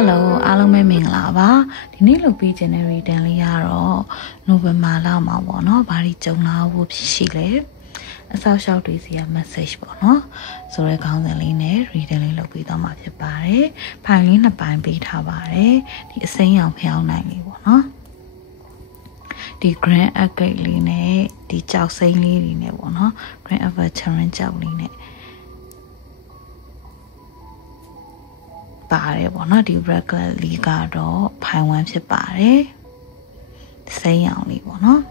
Hello အားလုံးပဲမင်္ဂလာပါဒီနေ့လုပ်ပြီးခြင်းတဲ့ reading လေးကတော့ November လမှာပေါ့နော်ဘာတွေကြုံလာဖို့ဖြစ်ရှိလဲအဆောက်အအုံတွေစီက message ပေါ့နော်ဆိုတဲ့ခေါင်းစဉ်လေးနဲ့ reading လေးလုပ်ပြီးတော့မှာဖြစ်ပါတယ်ဖိုင်လေးနှစ်ပိုင်းပေးထားပါတယ်ဒီအစိမ်းရောင်ဖျောင်းနိုင်လေးပေါ့နော်ဒီ grand agate လေးနဲ့ဒီကြောက်စိမ်းလေးတွေနဲ့ပေါ့နော် grand aventurine ကြောက်လေးနဲ့ပါတယ်ပေါ့နော်ဒီ bracket လေးကတော့ဖိုင်ဝမ်ဖြစ်ပါတယ်စိမ်းရောင်လေးပေါ့နော်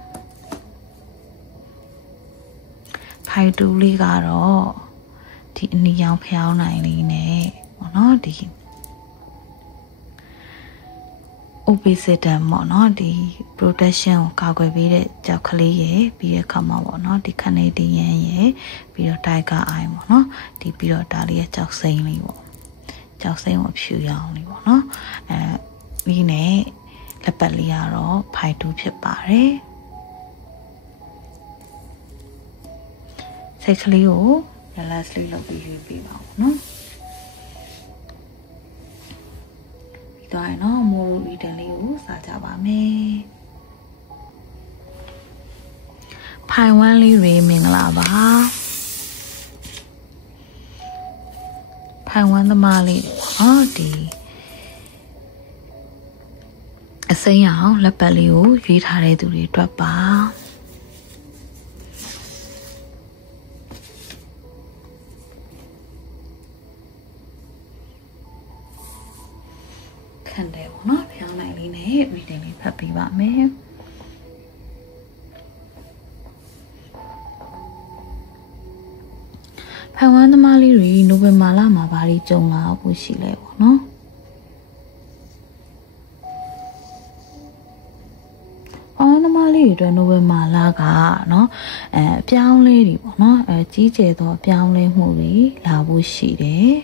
ဖိုင်တူလေးကတော့ဒီအနီရောင်ဖျောင်းနိုင်လေးနဲ့ပေါ့နော်ဒီ opposite ပေါ့နော်ဒီ protection ကိုကာကွယ်ပေးတဲ့ကြောက်ကလေးရယ်ပြီးတဲ့ခါမှာပေါ့နော်ဒီ Canadian ရယ်ပြီးတော့ Tiger Eye ပေါ့နော်ဒီပြီးတော့ဒါလေးရဲ့ကြောက်စိမ်းလေးပေါ့ကြောက်စိမ်းကိုဖြူရောင်လေးပေါ့နော်ဒီနဲ့လက်ပတ်လေးကတော့ဖိုင်တူဖြစ်ပါတယ်စိတ်ကလေးကို relax လေးလုပ်ပြီးလေးပြပါဦးနော်ပြီးတော့နော် moral reading လေးကိုစာကြပါမယ်ဖိုင်ဝမ်လေးတွေမင်္ဂလာပါဖိုင်ဝမ်သမားလေးဒီအစိမ်းရောင်လက်ပတ်လေးကိုရွေးထားတဲ့သူတွေအတွက်ပါခံတယ်ပေါ့နော်ဖျောင်းနိုင်လေးနဲ့ reading လေးဖတ်ပေးပါမယ်ဖိုင်ဝမ်သမားလေးတွေနိုဝင်ဘာလမှာဘာတွေကြုံလာဖို့ရှိလဲပေါ့နော်ဖိုင်ဝမ်သမားလေးတွေအတွက်နိုဝင်ဘာလကနော်အပြောင်းလဲတွေပေါ့နော်ကြီးကျယ်သောအပြောင်းလဲမှုတွေလာဖို့ရှိတယ်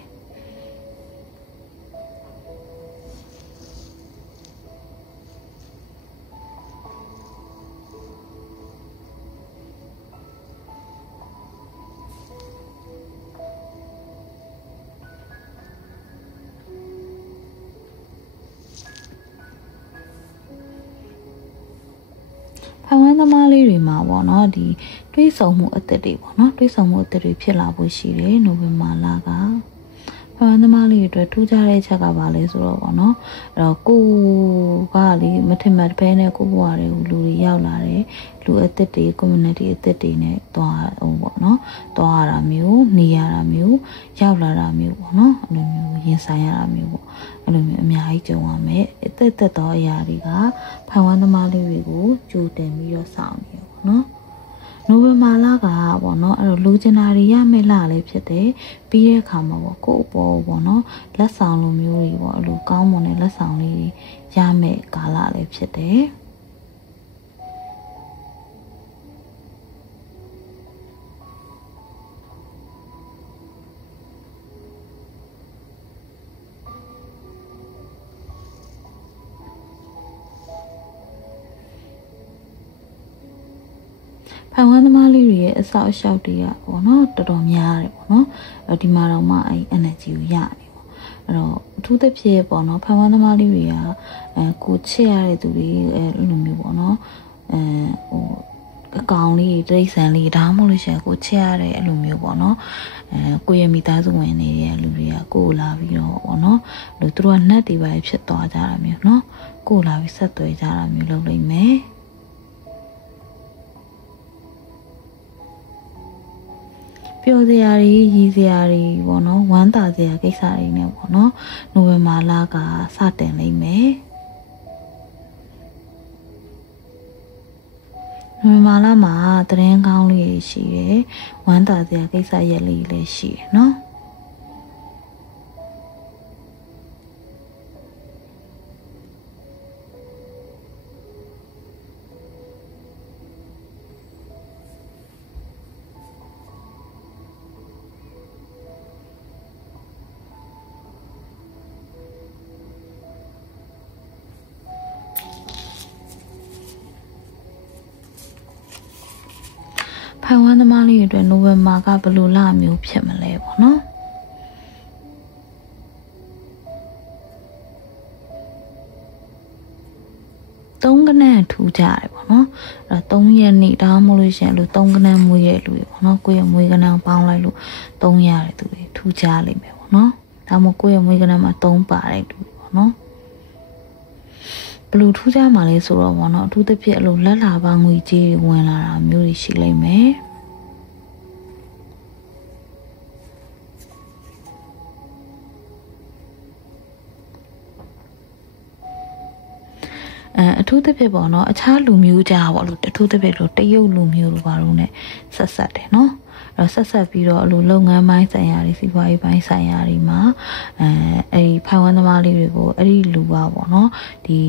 ဖိုင်ဝမ်သမားလေးတွေမှာပေါ့နော်ဒီတွေးဆုံမှုအသက်တွေပေါ့နော်တွေးဆုံမှုအသက်တွေဖြစ်လာဖို့ရှိတယ်နိုဝင်ဘာလကဖိုင်ဝမ်သမားလေးတွေအတွက်ထူးခြားတဲ့ချက်ကပါလဲဆိုတော့ပေါ့နော်အဲ့တော့ကိုကလေမထင်မှတ်ဘဲနဲ့ကိုဘွားတွေကိုလူတွေရောက်လာတယ်လူအသက်တွေ community အသက်တွေနဲ့သွားပေါ့နော်သွားရတာမျိုးနေရတာမျိုးရောက်လာတာမျိုးပေါ့နော်အဲ့လိုမျိုးရင်ဆိုင်ရတာမျိုးပေါ့အဲ့လိုမျိုးအများကြီးကြုံရမယ်အသက်သောအရာတွေကဖိုင်ဝမ်သမားလေးတွေကိုကြိုတင်ပြီးတော့စောင့်နေရပေါ့နော်နိုဝင်ဘာလကပေါ့နော်အဲ့တော့လူကျင်နာတွေရမယ့်လလေးဖြစ်တယ်ပြီးတဲ့အခါမှာပေါ့ကိုယ့်အပေါ်ပေါ့နော်လက်ဆောင်လိုမျိုးတွေပေါ့အဲ့လိုကောင်းမွန်တဲ့လက်ဆောင်လေးတွေရမယ့်ကာလလေးဖြစ်တယ်ဖိုင်ဝမ်သမားလေးတွေရဲ့အဆောက်အအုံတွေကပေါ့နော်တော်တော်များတယ်ပေါ့နော်ဒီမှာတော့မှအဲ့ energy ကိုရနေပေါ့အဲ့တော့အထူးသဖြင့်ပေါ့နော်ဖိုင်ဝမ်သမားလေးတွေကကိုချစ်ရတဲ့သူတွေအဲ့လိုမျိုးပေါ့နော်အကောင်လေးတိရစ္ဆာန်လေးဒါမှမဟုတ်လို့ရှိရင်ကိုချစ်ရတဲ့အဲ့လိုမျိုးပေါ့နော်ကိုရဲ့မိသားစုဝင်နေတဲ့လူတွေကကိုလာပြီးတော့ပေါ့နော်သူတို့ကနှက်တွေပဲဖြစ်သွားကြတာမျိုးနော်ကိုလာပြီးဆက်သွယ်ကြတာမျိုးလုပ်လိုက်မယ်ပျော်စရာတွေရည်စရာတွေပေါ့နော်ဝမ်းသာစရာကိစ္စတွေနဲ့ပေါ့နော်နိုဝင်ဘာလကစတင်လိမ့်မယ်နိုဝင်ဘာလမှာသတင်းကောင်းလေးတွေရှိတယ်ဝမ်းသာစရာကိစ္စရက်လေးလည်းရှိတယ်နော်ဖိုင်ဝမ်သမားလေးတွေအတွက်နိုဝင်ဘာကဘယ်လိုလမျိုးဖြစ်မလဲပေါ့နော် ထူးကြတယ်ပေါ့နော်အဲ့တော့3ရက်နေ့ဒါမှမဟုတ်လို့ရှိရင်အဲ့လို3ကနန်းမွေးရဲ့လူတွေပေါ့နော်ကိုယ့်ရဲ့မွေးကနန်းပေါင်းလိုက်လို့3ရတယ်သူတွေထူးကြလိမ့်မယ်ပေါ့နော်ဒါမှမဟုတ်ကိုယ့်ရဲ့မွေးကနန်းမှာ3ပါတဲ့လူတွေပေါ့နော်ဘယ်လိုထူးကြမှာလဲဆိုတော့ပေါ့နော်အထူးသဖြင့်အဲ့လိုလက်လာပါငွေကြေးတွေဝင်လာတာမျိုးတွေရှိလိမ့်မယ်အထူးသဖြင့်ပေါ့နော်အခြားလူမျိုးကြားပေါ့လို့အထူးသဖြင့်လို့တရုတ်လူမျိုးတို့ဘာလို့ ਨੇ ဆက်တယ်နော်အဲ့တော့ဆက်ပြီးတော့အလိုလုပ်ငန်းပိုင်းဆိုင်ရာတွေစီးပွားရေးပိုင်းဆိုင်ရာတွေမှာအဲ့ဒီဖိုင်ဝမ်သမားလေးတွေကိုအဲ့ဒီလူပါပေါ့နော်ဒီ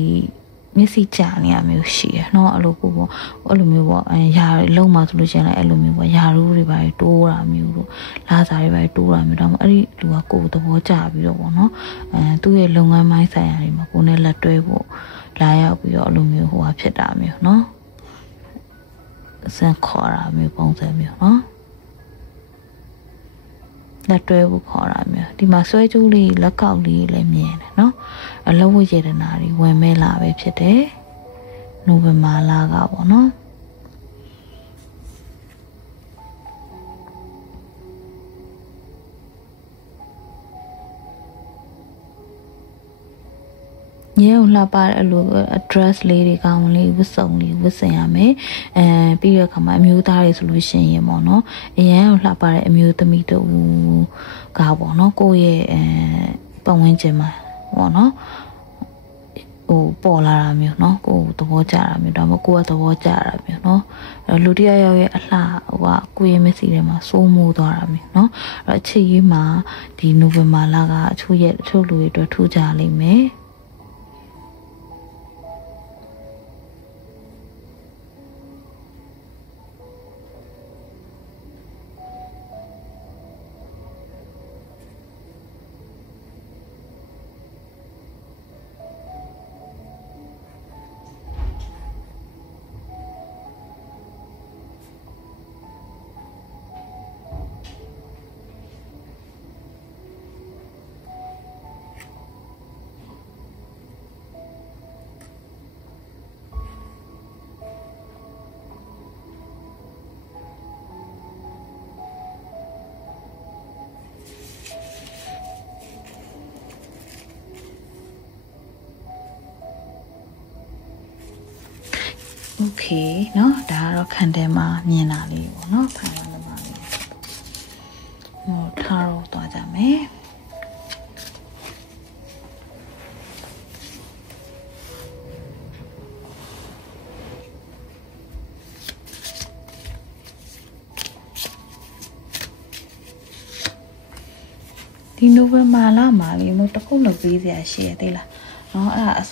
မျက်စိကြာနေရမျိုးရှိရเนาะအဲ့လိုကိုပေါ့အဲ့လိုမျိုးပေါ့ယာလုံးမှာဆိုလို့ရှိရင်လည်းအဲ့လိုမျိုးပေါ့ယာရူးတွေပါတိုးတာမျိုးတို့လာစာတွေပါတိုးတာမျိုးတော့အဲ့ဒီလူကကိုယ်သဘောကျပြီးတော့ပေါ့နော်သူ့ရဲ့လုပ်ငန်းပိုင်းဆိုင်ရာတွေမှာကိုယ်နဲ့လက်တွဲဖို့လာရောက်ပြီးတော့အဲ့လိုမျိုးဟိုဟာဖြစ်တာမျိုးเนาะစံခေါ်တာမျိုးပုံစံမျိုးเนาะလက်တွဲဖို့ခေါ်တာမျိုးဒီမှာဆွဲကြိုးလေးလက်ကောက်လေးလည်းမြင်တယ်เนาะအလဝရတနာတွေဝင်မဲလာပဲဖြစ်တယ်နိုဝင်ဘာလကပေါ့เนาะညောင်လှပတဲ့အလို address လေးတွေကောင်းလေးဝတ်စုံလေးဝတ်ဆင်ရမယ်ပြီးရခါမှာအမျိုးသားတွေဆိုလို့ရှိရင်ပေါ့နော်အရန်လှပတဲ့အမျိုးသမီးတူကပေါ့နော်ကိုယ့်ရဲ့ပတ်ဝန်းကျင်မှာပေါ့နော်ဟိုပေါ်လာတာမျိုးเนาะကိုယ်သဘောကျတာမျိုးဒါမှမဟုတ်ကိုယ်ကသဘောကျတာမျိုးเนาะလူတယောက်ရဲ့အလှဟိုကကိုယ့်ရဲ့မျက်စိထဲမှာစိုးမိုးသွားတာမျိုးเนาะအဲ့အခြေရေးမှာဒီနိုဝင်ဘာလကအချို့လူတွေအတွက်ထူးခြားလိမ့်မယ်โอเคเนาะဒါကတော့ခံတယ်မှာမြင်တာလေးပေါ့เนาะဖိုင်ဝမ်သမားလေးဟိုထားတော့သွားကြမယ်ဒီနိုဝင်ဘာလမှာလေးမို့တစ်ခုလုပ်ပေးစရာရှိရသေးလားเนาะအဲ့ဒါအ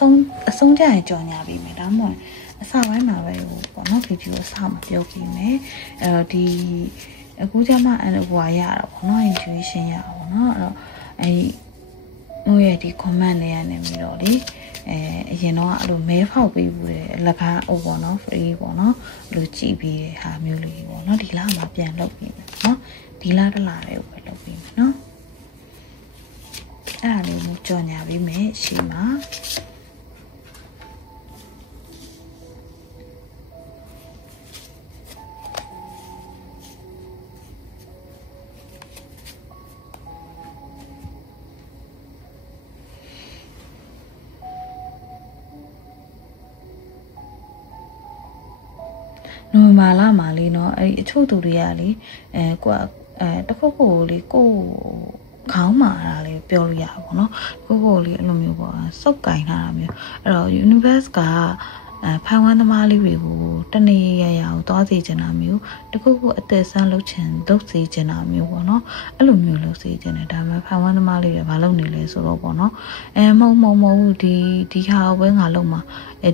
ဆုံးကြရင်ကြော်ညာပေးမယ်ဒါမှမဟုတ်အစပိုင်းမှာပဲဟိုပေါ့နော်ဗီဒီယိုအစမှာပြောပြမယ်အဲ့တော့ဒီအခုကျမှဟိုရတာပေါ့နော် intuition ရတာပေါ့နော်အဲ့တော့ဟိုရဲ့ဒီ comment တွေကနေပြီးတော့လေအရင်တော့အဲ့လိုမဲဖောက်ပေးဘူးတယ်လက်ကားဟိုပေါ့နော် free ပေါ့နော်အဲ့လိုကြည့်ပြီးတဲ့ဟာမျိုးလေးပေါ့နော်ဒီလမှာပြန်လုပ်ပြီးမယ်နော်ဒီလတစ်လလေးကိုပဲလုပ်ပြီးမယ်နော်အဲ့ဒါလေးကိုကြော်ညာပေးမယ်ရှေ့မှာနိုဝင်ဘာလမှာလေးเนาะအဲ့ဒီအချို့သူတွေကလေကိုကတခုခုလေးကိုခေါင်းမာတာလေးပြောလို့ရပါဘောเนาะကိုလေးအဲ့လိုမျိုးပေါ့စုပ်ကင်ထားတာမျိုးအဲ့တော့ universe ကဖိုင်ဝမ်သမားလေးတွေကိုတနေ့ရရအောင်သွားစေချင်တာမျိုးတခုခုအသက်ဆန်းလုပ်စေချင်တာမျိုးပေါ့နော်အဲ့လိုမျိုးလုပ်စေချင်တယ်ဒါပေမဲ့ဖိုင်ဝမ်သမားလေးတွေဘာလုပ်နေလဲဆိုတော့ပေါ့နော်မဟုတ်ဒီဟာပဲငါလုပ်မှာ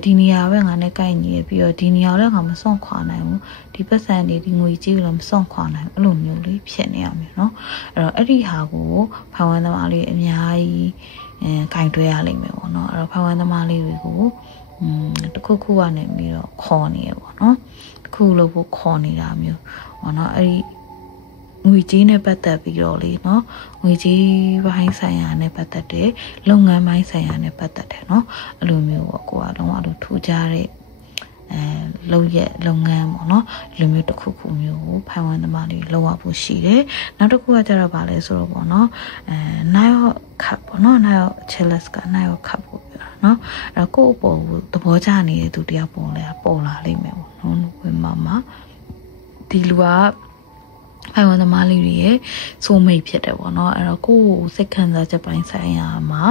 ဒီနေရာပဲငါနဲ့ကိုက်ညီရပြီးတော့ဒီနေရာလည်းငါမစွန့်ခွာနိုင်ဘူးဒီပတ်စံတွေဒီငွေကြေးလည်းမစွန့်ခွာနိုင်ဘူးအဲ့လိုမျိုးလေးဖြစ်နေရမယ်နော်အဲ့တော့အဲ့ဒီဟာကိုဖိုင်ဝမ်သမားလေးအများကြီးကင်တွဲရလိမ့်မယ်ပေါ့နော်အဲ့တော့ဖိုင်ဝမ်သမားလေးတွေကိုတခုခုကနေပြီးတော့ခေါ်နေရပေါ့နော်တခုလို့ဖို့ခေါ်နေတာမျိုးပေါ့နော်အဲ့ဒီငွေကြေးနဲ့ပတ်သက်ပြီးတော့လေနော်ငွေကြေးပိုင်းဆိုင်ရာနဲ့ပတ်သက်တဲ့လုပ်ငန်းပိုင်းဆိုင်ရာနဲ့ပတ်သက်တယ်နော်အဲ့လိုမျိုးပေါ့ကိုကတော့အဲ့လိုထူကြတဲ့ လုံရဲ့လုပ်ငန်းပေါ့နော်လူမျိုးတစ်ခုခုမျိုးကိုဖိုင်ဝမ်သမားလေးလောက်ရဖို့ရှိတယ်နောက်တစ်ခုကကျတော့ဗာလဲဆိုတော့ပေါ့နော်နိုင်ရောခပ်ပေါ့နော်နိုင်ရောချဲလက်စ်ကနိုင်ရောခပ်ဖို့ပြောတာနော်အဲ့ကိုယ့်အပေါ်ကိုသဘောကျနေတဲ့သူတရားပေါ်လာလိမ့်မယ်ပေါ့နော်ဝင်မှာဒီလူကဖိုင်ဝမ်သမားလေးတွေရဲ့စိုးမိတ်ဖြစ်တယ်ပေါ့နော်အဲ့တော့ကိုယ့်စိတ်ခံစားချက်ပိုင်းဆိုင်ရာမှာ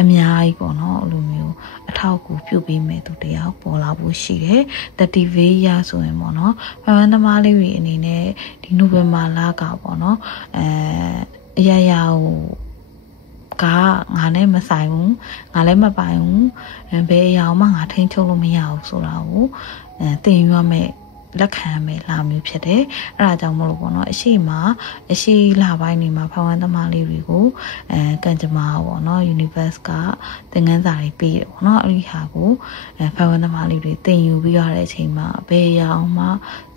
အများကြီးပေါ့နော်အဲ့လိုမျိုးအထောက်အကူပြုပေးမယ်သူတရားပေါ်လာဖို့ရှိတယ်30 way ရဆိုရင်ပေါ့နော်ဖိုင်ဝမ်သမားလေးတွေအနေနဲ့ဒီနိုဝင်ဘာလကပေါ့နော်အရာရာကိုကငါနဲ့မဆိုင်ဘူးငါလည်းမပိုင်ဘူးဘယ်အရာမှငါထိန်းချုပ်လို့မရဘူးဆိုတာကိုသင်ယူရမယ်လက်ခံမယ်လာမျိုးဖြစ်တယ်အဲ့ဒါကြောင့်မလို့ပေါ့နော်အရှိလပိုင်းနေမှာဖိုင်ဝမ်သမားလေးတွေကိုကံကြမ္မာပေါ့နော် universe ကသင်ခန်းစာတွေပေးတယ်ပေါ့နော်အဲ့ဒီဟာကိုဖိုင်ဝမ်သမားလေးတွေသင်ယူပြီးရတဲ့အချိန်မှာဘယ်ရအောင်မှ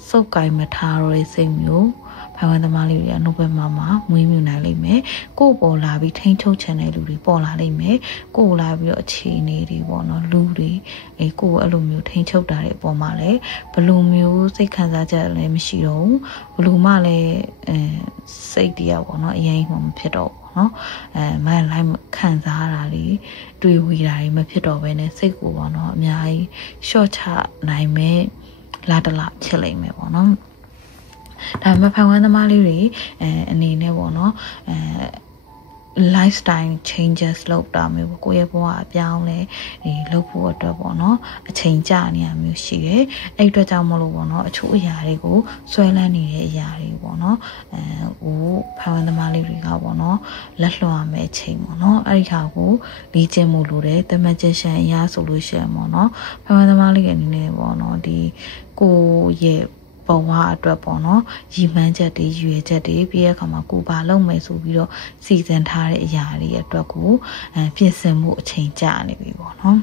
စုပ်ကိုင်မထားတော့တဲ့စိတ်မျိုးဖိုင်ဝမ်သမားလေးတွေကနိုဘယ်မှာမွေးမြူနိုင်လိမ့်မယ်ကိုယ်ပေါ်လာပြီးထိန်းချုပ်ချင်တဲ့လူတွေပေါ်လာလိမ့်မယ်ကိုယ်လာပြီးတော့အခြေအနေတွေပေါ့နော်လူတွေကိုယ်အဲ့လိုမျိုးထိန်းချုပ်တာတွေအပေါ်မှာလည်းဘလိုမျိုးစိတ်ခံစားချက်လည်းမရှိတော့ဘူးဘလိုမှလည်းစိတ်တရားပေါ့နော်အရင်မှမဖြစ်တော့ဘူးနော်မလိုက်ခံစားရတာတွေတွေ့ဝေတာတွေမဖြစ်တော့ဘဲနဲ့စိတ်ကိုပေါ့နော်အများကြီး short ချနိုင်မယ်လာတလာဖြစ်လိမ့်မယ်ပေါ့နော်ဒါပေမဲ့ဖိုင်ဝမ်သမားလေးတွေအနေနဲ့ပေါ့နော်lifestyle changes လုပ်တာမျိုးကိုယ့်ရဲ့ဘဝအပြောင်းလဲလုပ်ဖို့အတွက်ပေါ့နော်အချိန်ကြာနေရမျိုးရှိတယ်အဲ့အတွက်ကြောင့်မလို့ပေါ့နော်အချို့အရာတွေကိုဆွဲလန်းနေတဲ့အရာတွေပေါ့နော်ဟိုဖိုင်ဝမ်သမားလေးတွေကပေါ့နော်လက်လွှတ်ရမယ့်အချိန်ပေါ့နော်အဲ့ဒီခါကိုလေ့ကျင့်မှုလိုတယ်တမန်ကျရှင်အရာဆိုလို့ရှိရင်ပေါ့နော်ဖိုင်ဝမ်သမားလေးအနေနဲ့ပေါ့နော်ဒီကိုရဲ့ဘဝအတွက်ပေါ့နော်ရည်မှန်းချက်တွေရွေချက်တွေပြီးတဲ့အခါမှာကိုပါလုပ်မယ်ဆိုပြီးတော့စီစဉ်ထားတဲ့အရာတွေအတွက်ကိုပြင်ဆင်မှုအချိန်ကြာနေပြီပေါ့နော်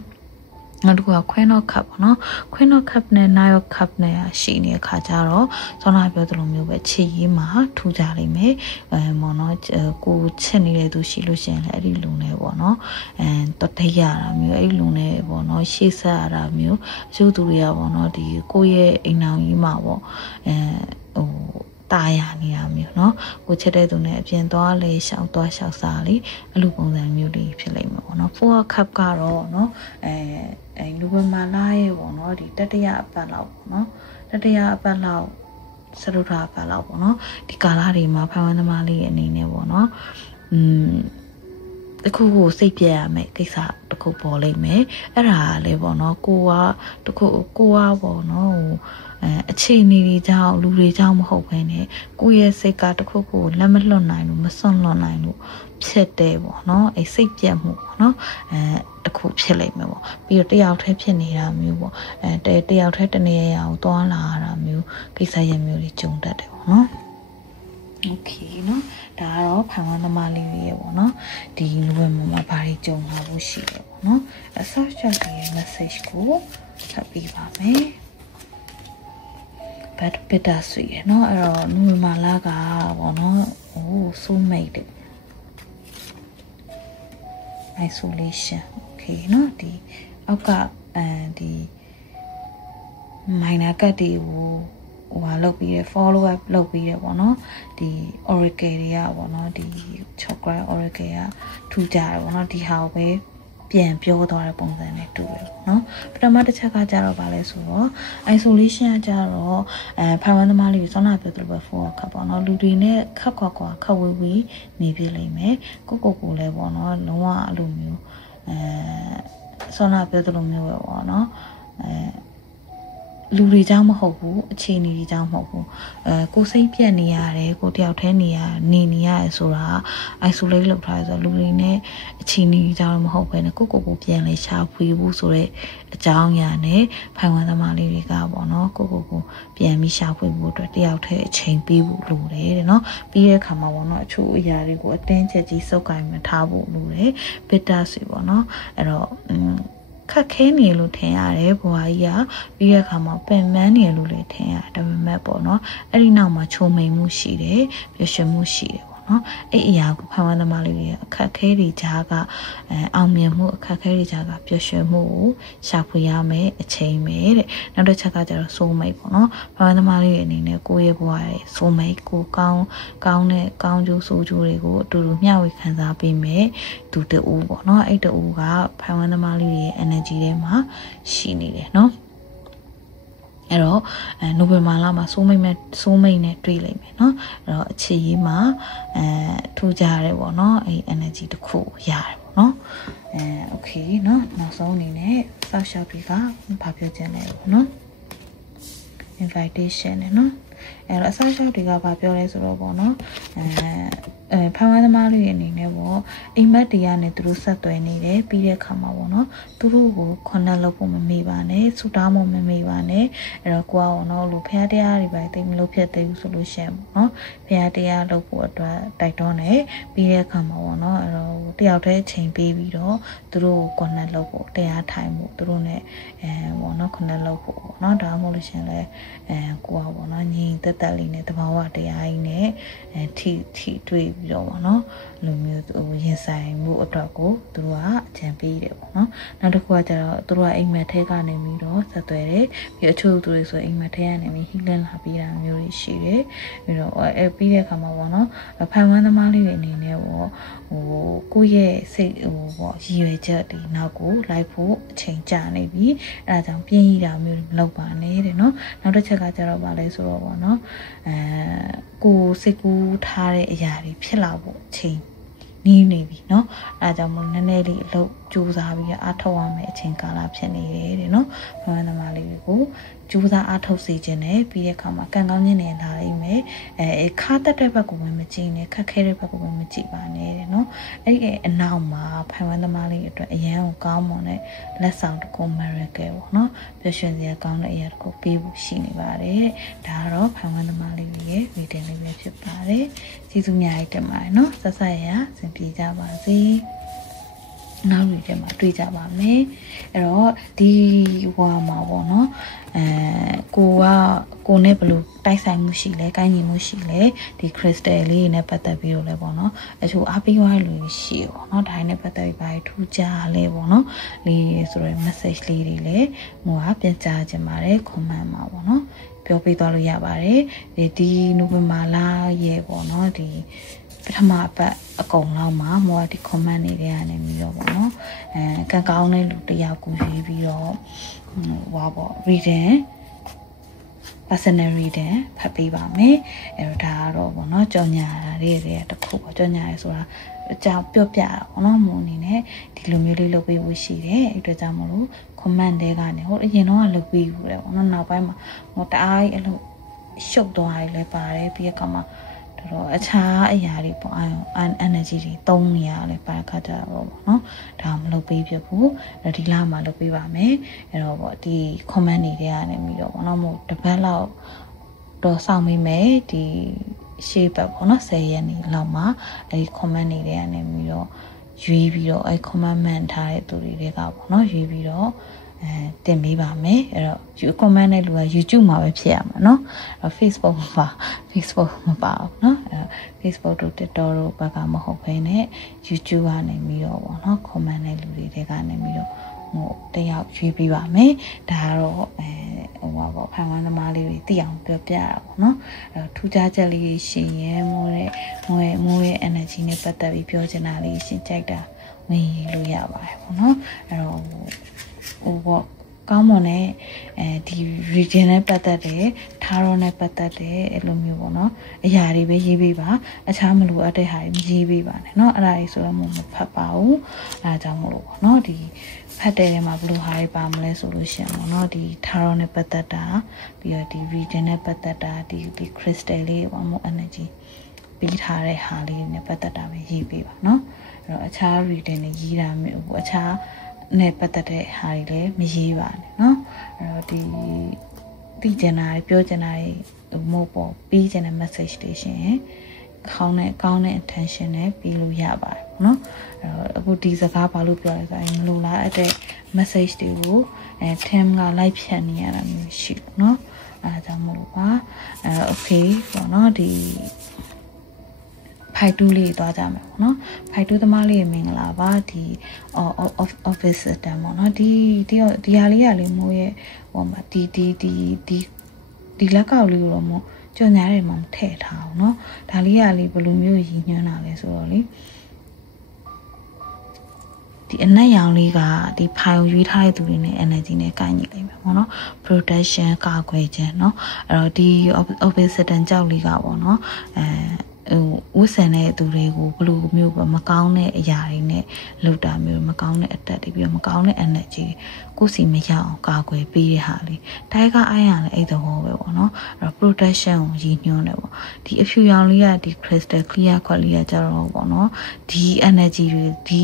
နောက်တစ်ခုကခွင်းတော့ခပ်ပေါ့နော်ခွင်းတော့ခပ်နဲ့နာရောခပ်နဲ့ရှိနေတဲ့ခါကျတော့စောနာပြောသလိုမျိုးပဲခြေရည်မှာထူကြလိမ့်မယ်ပေါ့နော်ကိုချစ်နေတဲ့သူရှိလို့ရှိရင်လည်းအဲ့ဒီလူနဲ့ပေါ့နော်တတိယရတာမျိုးအဲ့ဒီလူနဲ့ပေါ့နော်ရှေ့ဆက်ရတာမျိုးအကျိုးသူတွေကပေါ့နော်ဒီကိုယ့်ရဲ့အိမ်အောင်ကြီးမှာပေါ့ตายရနေတာမျိုးเนาะကိုချစ်တဲ့သူနဲ့အပြင်သွားလေရှောက်သွားရှောက်စားလေအလိုပုံစံမျိုးတွေဖြစ်လိမ့်မယ်ပေါ့เนาะ4 cup ကတော့เนาะလူဝမာလာရဲ့ပေါ့เนาะဒီတတိယအပတ်လောက်ပေါ့เนาะတတိယအပတ်လောက်စရုထာအပတ်လောက်ပေါ့เนาะဒီကာလတွေမှာဖိုင်ဝမ်သမားလေးအနေနဲ့ပေါ့เนาะတခုကိုစိတ်ပြရမယ်ကိစ္စတခုပေါ်လိမ့်မယ်အဲ့ဒါလည်းပေါ့เนาะကိုကတခုကိုကပေါ့เนาะအခြေအနေတွေကြောင့်လူတွေကြောင့်မဟုတ်ဘဲနဲ့ကိုယ့်ရဲ့စိတ်ကတခုခုလက်မလွတ်နိုင်လို့မစွန့်လွတ်နိုင်လို့ဖြစ်တယ်ပေါ့နော်အဲစိတ်ပြတ်မှုပေါ့နော်တခုဖြစ်လိမ့်မယ်ပေါ့ပြီးတော့တယောက်တည်းဖြစ်နေတာမျိုးပေါ့တယောက်တည်းတနေရာကိုသွားလာရတာမျိုးကိစ္စရမျိုးတွေကြုံတတ်တယ်ပေါ့နော်โอเคเนาะဒါကတော့ဖိုင်ဝမ်သမားလေးတွေရေပေါ့နော်ဒီနိုဝင်ဘာမှာဘာတွေကြုံလာဖို့ရှိတယ်ပေါ့နော်အဆောက်အဦရဲ့ message ကိုထပ်ပြီးပါမယ်ဘတ်ပစ်တာဆွေရเนาะအဲ့တော့နိုဝင်ဘာလကပေါ့နော်ဟိုဆိုမိတ်တယ် isolation okay เนาะဒီအောက်ကဒီ minor cut တွေကိုဟိုဟာလုပ်ပြီးရ follow up လုပ်ပြီးရပေါ့နော်ဒီ oracle တွေကပေါ့နော်ဒီ chakra oracle ကထူကြတယ်ပေါ့နော်ဒီဟာကိုပဲပြန်ပြောသွားတဲ့ပုံစံနဲ့တူတယ်เนาะပထမတစ်ချက်ကကြတော့ဗာလဲဆိုတော့ isolation ကကြတော့ဖိုင်ဝမ်သမားလေးစောနာပြောသလိုပဲ 4 cup ပေါ့เนาะလူတွေနဲ့ခက်ခွာခက်ဝေးဝေးနေပြလိမ့်မယ်ကိုလည်းပေါ့เนาะလုံးဝအဲ့လိုမျိုးစောနာပြောသလိုမျိုးပဲပေါ့เนาะလူတွေကြောင့်မဟုတ်ဘူးအခြေအနေတွေကြောင့်မဟုတ်ဘူးကိုစိတ်ပြတ်နေရတယ်ကိုတယောက်တည်းနေရတယ်ဆိုတာ isolate လုပ်ထားရဆိုလူတွေနဲ့အခြေအနေတွေကြောင့်မဟုတ်ဘဲနဲ့ကိုပြန်လေရှာဖွေဖို့ဆိုတဲ့အကြောင်းအရာနဲ့ဖိုင်ဝမ်သမားလေးတွေကပေါ့နော်ကိုပြန်ပြီးရှာဖွေဖို့အတွက်တယောက်တည်းအချိန်ပေးဖို့လိုတယ်တဲ့နော်ပြီးတဲ့အခါမှာပေါ့နော်အချို့အရာတွေကိုအတင်းချက်ကြီးစုပ်ကိုင်မထားဖို့လိုတယ် bitter ဆွေပေါ့နော်အဲ့တော့ခက်ခဲနေလို့ထင်ရတယ်ဘွာကြီးကပြီးတဲ့အခါမှာပင်ပန်းနေလို့လည်းထင်ရတယ်ဒါပေမဲ့ပေါ့နော်အဲ့ဒီနောက်မှာချုံမိန်မှုရှိတယ်ပျော်ရွှင်မှုရှိတယ်ပေါ့နော် နော်အဲ့အရာကိုဖန်ဝန်းသမားလေးတွေအခက်ခဲတွေကြားကအောင်မြင်မှုအခက်ခဲတွေကြားကပျော်ရွှင်မှုကိုရှာဖွေရမယ်အချိန်ပဲတဲ့နောက်တစ်ချက်ကကျတော့စိုးမိတ်ပေါ့နော်ဖန်ဝန်းသမားလေးတွေအနေနဲ့ကိုယ့်ရဲ့ဘဝရဲ့စိုးမိတ်ကိုကောင်းတဲ့ကောင်းကျိုးဆိုးကျိုးတွေကိုအတူတူမျှဝေခံစားပေးမယ်သူတူပေါ့နော်အဲ့တူကဖန်ဝန်းသမားလေးတွေရဲ့ energy ထဲမှာရှိနေတယ်နော်အဲ့တော့နိုဝင်ဘာလမှာစိုးမိတ်နဲ့တွေ့လိမ့်မယ်เนาะအဲ့တော့အခြေရေးမှာထူကြရဲပေါ့เนาะအဲ့ energy တစ်ခုရတယ်ပေါ့เนาะโอเคเนาะနောက်ဆုံးအနေနဲ့ South Shop တွေကဘာပြောချင်လဲပေါ့เนาะ invitation နဲ့เนาะအဲ့တော့ South Shop တွေကဘာပြောလဲဆိုတော့ပေါ့เนาะဖန်ဝန်းသမားလေးအနေနဲ့ပေါ့အိမ်မက်တရားနဲ့သူတို့ဆက်သွယ်နေတယ်ပြီးတဲ့အခါမှာပေါ့နော်သူတို့ကို connect လုပ်ဖို့မမေ့ပါနဲ့ဆူတောင်းဖို့မမေ့ပါနဲ့အဲ့တော့ကိုကပေါ့နော်လို့ဖခင်တရားတွေပဲတိတ်မလို့ဖြစ်သေးဘူးဆိုလို့ရှိရင်ပေါ့နော်ဖခင်တရားလုပ်ဖို့အတွက်တိုက်တွန်းတယ်ပြီးတဲ့အခါမှာပေါ့နော်အဲ့တော့တယောက်တည်းအချိန်ပေးပြီးတော့သူတို့ကို connect လုပ်ဖို့တရားထိုင်ဖို့သူတို့ ਨੇ ပေါ့နော် connect လုပ်ဖို့ပေါ့နော်ဒါမှမဟုတ်လို့ရှိရင်လည်းကိုကပေါ့နော်ညီတက်လေးနဲ့တဘာဝတရားကြီးနဲ့ထိတွေ့ပြီးတော့ပေါ့နော်လူမျိုးရင်ဆိုင်မှုအတွက်ကိုသူတို့ကအကြံပေးတယ်ပေါ့နော်နောက်တစ်ခုကကျတော့သူတို့ကအိမ်မက်ထဲကနေပြီးတော့ဆက်သွယ်တယ်ပြီးအချို့သူတွေဆိုအိမ်မက်ထဲကနေပြီး healing လာပြီးတာမျိုးတွေရှိတယ်ပြီးတော့ပြီးတဲ့အခါမှာပေါ့နော်ဖန်ဝန်းသမားလေးတွေအနေနဲ့ပေါ့ကိုယ့်ရဲ့စိတ်ပေါ့ရည်ရွယ်ချက်ဒီနောက်ကိုလိုက်ဖို့အချိန်ကြာနေပြီအဲဒါကြောင့်ပြင်းရတာမျိုးမလုပ်ပါနဲ့တဲ့နော်နောက်တစ်ချက်ကကျတော့ဗာလဲဆိုတော့ပေါ့နော်ကိုစိတ်ကူးထားတဲ့အရာတွေဖြစ်လာဖို့အချိန်နီးနေပြီเนาะအဲဒါကြောင့်မို့နည်းနည်းလေးအလုပ်ကြိုးစားပြီးအားထုတ်ရမယ်အချိန်ကာလဖြစ်နေတယ်တဲ့เนาะဖန်ဝန်းသမားလေးတွေကိုကြိုးစားအားထုတ်စေခြင်းနဲ့ပြီးတဲ့အခါမှာကံကောင်းခြင်းနဲ့လာလိမ့်မယ်ခါတက်တဲ့ဘက်ကိုဝင်မကြည့်နဲ့ခက်ခဲတဲ့ဘက်ကိုဝင်မကြည့်ပါနဲ့တဲ့เนาะအဲ့ဒီအနောက်မှာဖန်ဝန်းသမားလေးအတွက်အရန်ကိုကောင်းမွန်တဲ့လက်ဆောင်တစ်ခု miracle ပေါ့เนาะပျော်ရွှင်စရာကောင်းတဲ့အရာတစ်ခုပေးဖို့ရှိနေပါတယ်ဒါကတော့ဖန်ဝန်းသမားလေးရဲ့ reading လေးပဲဖြစ်ပါတယ်ကျေးဇူးများတင်ပါတယ်เนาะဆက်ဆက်ရစင်ပြေကြပါစေနောက်နေ့ထဲမှာတွေ့ကြပါမယ်အဲ့တော့ဒီဟွာမှာပေါ့နော်ကိုနဲ့ဘယ်လိုတိုက်ဆိုင်မှုရှိလဲကိုင်းညီမှုရှိလဲဒီ crystal လေးနဲ့ပတ်သက်ပြီးတော့လဲပေါ့နော်အချို့အားပေးသွားလို့ရှိရပေါ့နော်ဒါနဲ့ပတ်သက်ပြီးဘာထူးခြားလဲပေါ့နော်လေးဆိုတော့ message လေးတွေလည်းဟိုကပြန်ကြားခြင်းပါတယ် comment မှာပေါ့နော်ပြောပြသွားလို့ရပါတယ်ဒီနိုဝင်ဘာလရဲ့ပေါ့နော်ဒီပထမပတ်အကုန်လောက်မှာမော်ဒီ comment တွေထဲကနေပြီးတော့ပေါ့နော်ကံကောင်းတဲ့လူတယောက်ကိုရွေးပြီးတော့ဟွာပေါ့ reading personal reading ဖတ်ပေးပါမယ်အဲ့တော့ဒါကတော့ပေါ့နော်ကြော်ညာတွေတခုပေါ့ကြော်ညာရဲဆိုတာအကြောင်းပြောပြတာပေါ့နော်မို့အနေနဲ့ဒီလိုမျိုးလေးလုပ်ပေးဖို့ရှိတယ်အဲ့အတွက်ကြောင့်မလို့ comment တွေကနေဟိုအရင်တော့လုပ်ပေးဘူးလေပေါ့နော်နောက်ပိုင်းမှာဟိုတအားကြီးအဲ့လိုရှုပ်သွားတယ်လည်းပါတယ်ပြီးတဲ့အခါမှာတော့အခြားအရာတွေပေါ့ energy တွေသုံးနေရလဲပါခါကြတော့ပေါ့နော်ဒါမလုပ်ပေးဖြစ်ဘူးဒီလမှာလုပ်ပေးပါမယ်အဲ့တော့ပေါ့ဒီ comment တွေထဲကနေပြီးတော့ပေါ့နော်မို့တစ်ပတ်လောက်တော့စောင့်မိမယ်ဒီရှေ့ပတ်ပေါ့နော်10ရက်နေလောက်မှာအဲဒီ comment တွေထဲကနေပြီးတော့ရွေးပြီးတော့အဲ comment မှန်ထားတဲ့သူတွေကပေါ့နော်ရွေးပြီးတော့တင်ပေးပါမယ်အဲ့တော့ comment နဲ့လူက YouTube မှာပဲဖြစ်ရမှာเนาะအဲ့ Facebook မပါဘူးเนาะအဲ့ Facebook တို့ TikTok တို့ဘက်ကမဟုတ်ဘဲနဲ့ YouTube ကနေပြီးတော့ပေါ့เนาะ comment နဲ့လူတွေကနေပြီးတော့ဟိုတယောက်ရွေးပေးပါမယ်ဒါကတော့ဟိုပါပေါ့ဖန်ဝန်းသမားလေးတွေသိအောင်ပြောပြတာပေါ့เนาะအဲ့ထူးခြားချက်လေးရှင်ရဲမိုးရဲ့ energy နဲ့ပတ်သက်ပြီးပြောချင်တာလေးရှင်ကြိုက်တာဝင်ရလို့ရပါတယ်ပေါ့เนาะအဲ့တော့ဟိုပေါ့ကောင်းမွန်တဲ့ဒီ region နဲ့ပတ်သက်တဲ့ထားရောနဲ့ပတ်သက်တဲ့အဲ့လိုမျိုးပေါ့နော်အရာတွေပဲရေးပေးပါအခြားမလိုအပ်တဲ့ဟာတွေမရေးပေးပါနဲ့เนาะအဲ့ဒါကြီးဆိုတော့မဖတ်ပါဘူးအဲ့ဒါကြောင့်မလို့ပေါ့နော်ဒီဖတ်တဲ့ထဲမှာဘယ်လိုဟာတွေပါမလဲဆိုလို့ရှိရင်ပေါ့နော်ဒီထားရောနဲ့ပတ်သက်တာပြီးတော့ဒီ region နဲ့ပတ်သက်တာဒီ crystal လေးပေါ့မို့ energy ပေးထားတဲ့ဟာလေးနဲ့ပတ်သက်တာပဲရေးပေးပါเนาะအဲ့တော့အခြား reading တွေရေးတာမျိုးပေါ့အခြားနဲ့ပတ်သက်တဲ့ဟာတွေလည်းမရေးပါနဲ့เนาะအဲ့တော့ဒီသိချင်တာပြောချင်တာမဟုတ်ပေါ့ပေးချင်တဲ့ message တွေရှင်ကောင်းတဲ့ attention နဲ့ပြီးလို့ရပါတယ်เนาะအဲ့တော့အခုဒီစကားဘာလို့ပြောလဲဆိုရင်မလို့လားအဲ့တဲ့ message တွေကိုteam ကလိုက်ဖြတ်နေရတာမျိုးရှိလို့เนาะအဲ့ဒါကြောင့်မလို့ပါokay ပေါ့เนาะဒီဖ ဖိုက်တူးလေးသွားကြမယ်ပေါ့နော်ဖိုက်တူးသမားလေးရဲ့မင်္ဂလာပါဒီ office system ပေါ့နော်ဒီဟာလေးကလေမိုးရဲ့ဟိုမှာဒီလက်ကောက်လေးကိုတော့မို့ကြော်ညာတယ်မှမထည့်ထားအောင်เนาะဒါလေးကလေဘယ်လိုမျိုးရည်ညွှန်းတာလဲဆိုတော့လေဒီအနက်ရောင်လေးကဒီဖိုင်ကိုရွေးထားတဲ့သူတွေနဲ့ energy နဲ့ကိုင်းညီလိမ့်မယ်ပေါ့နော် protection ကာကွယ်ခြင်းเนาะအဲ့တော့ဒီ office system ကြောက်လေးကပေါ့နော်ဝတ်ဆင်တဲ့သူတွေကိုဘလို့မျိုးမကောင်းတဲ့အရာတွေနဲ့လှုပ်တာမျိုးမကောင်းတဲ့အတက်တွေပြီးတော့မကောင်းတဲ့ energy ကိုယ်စီမရအောင်ကာကွယ်ပေးတဲ့ဟာလေးတိုင်ကအိုင်းရလည်းအဲ့သဘောပဲပေါ့နော်အဲ့တော့ protection ကိုရည်ညွှန်းတယ်ပေါ့ဒီအဖြူရောင်လေးကဒီ crystal clear ခွက်လေးကကြတော့ပေါ့နော်ဒီ energy တွေဒီ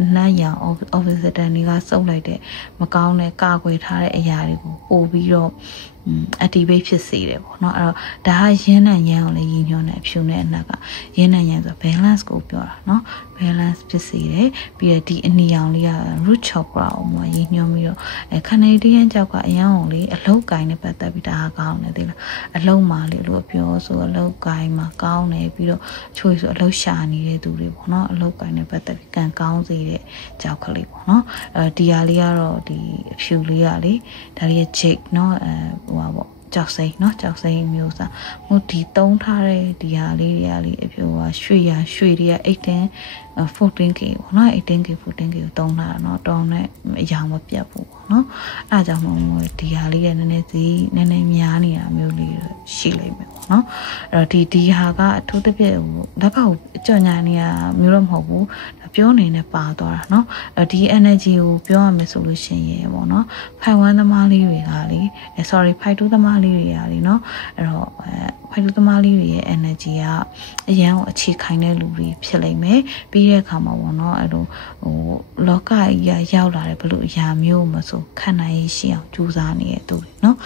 အနက်ရောင် office system တွေကစုပ်လိုက်တဲ့မကောင်းတဲ့ကာကွယ်ထားတဲ့အရာတွေကိုပို့ပြီးတော့ activate ဖြစ်စေတယ်ပေါ့နော်အဲ့တော့ဒါကရင်းနဲ့ရမ်းအောင်လည်းရည်ညွှန်းတဲ့အဖြူနဲ့အနက်ကရင်းနဲ့ရမ်းဆို balance ကိုပြောတာနော် balance ဖြစ်စေတယ်ပြီးတော့ဒီအနီရောင်လေးက root chakra ကိုမှရည်ညွှန်းပြီးတော့Canadian ကြောက်ကအရန်အောင်လေအလုတ်ကိုင်းနဲ့ပတ်သက်ပြီးဒါကောင်းတယ်သိလားအလုတ်မှာလေလို့ပြောဆိုအလုတ်ကိုင်းမှာကောင်းတယ်ပြီးတော့ချိုးဆိုအလုတ်ရှာနေတဲ့သူတွေပေါ့နော်အလုတ်ကိုင်းနဲ့ပတ်သက်ပြီးကန်ကောင်းစေတဲ့ကြောက်ကလေးပေါ့နော်ဒီဟာလေးကတော့ဒီအဖြူလေးကလေဒါလေးရဲ့ jade နော်ဟိုပါပေါ့ကြောက်စိမ်းเนาะကြောက်စိမ်းမျိုးစားဟိုဒီတုံးထားတဲ့ဒီဟာလေးတွေကလေအပြိုဟာရွှေတွေက14K ပေါ့နော် 18K 14K ကိုတုံးထားတာเนาะတောင်းနဲ့အယောင်မပြတ်ဘူးပေါ့နော်အဲဒါကြောင့်မို့ဒီဟာလေးရဲ့နည်းနည်းများနေတာမျိုးလေးရှိလိမ့်မယ်ပေါ့နော်အဲ့တော့ဒီဟာကအထူးသဖြင့်ဟိုလက်ကောက်ကြော်ညာနေတာမျိုးတော့မဟုတ်ဘူးပြောနေနဲ့ပါသွားတာเนาะဒီ energy ကိုပြောရမယ်ဆိုလို့ရှိရင်ပေါ့နော်ဖိုင်ဝမ်သမားလေးတွေကလေ sorry ဖိုင်တူးသမားလေးတွေကလေเนาะအဲ့တော့ဖိုင်တူးသမားလေးတွေရဲ့ energy ကအရန်ကိုအခြေခိုင်တဲ့လူတွေဖြစ်လိမ့်မယ်ပြီးတဲ့အခါမှာပေါ့နော်အဲ့လိုဟိုလောကကြီးရောက်လာတဲ့ဘလို့အရာမျိုးမဆိုခံနိုင်ရရှိအောင်ကြိုးစားနေတဲ့သူတွေเนาะ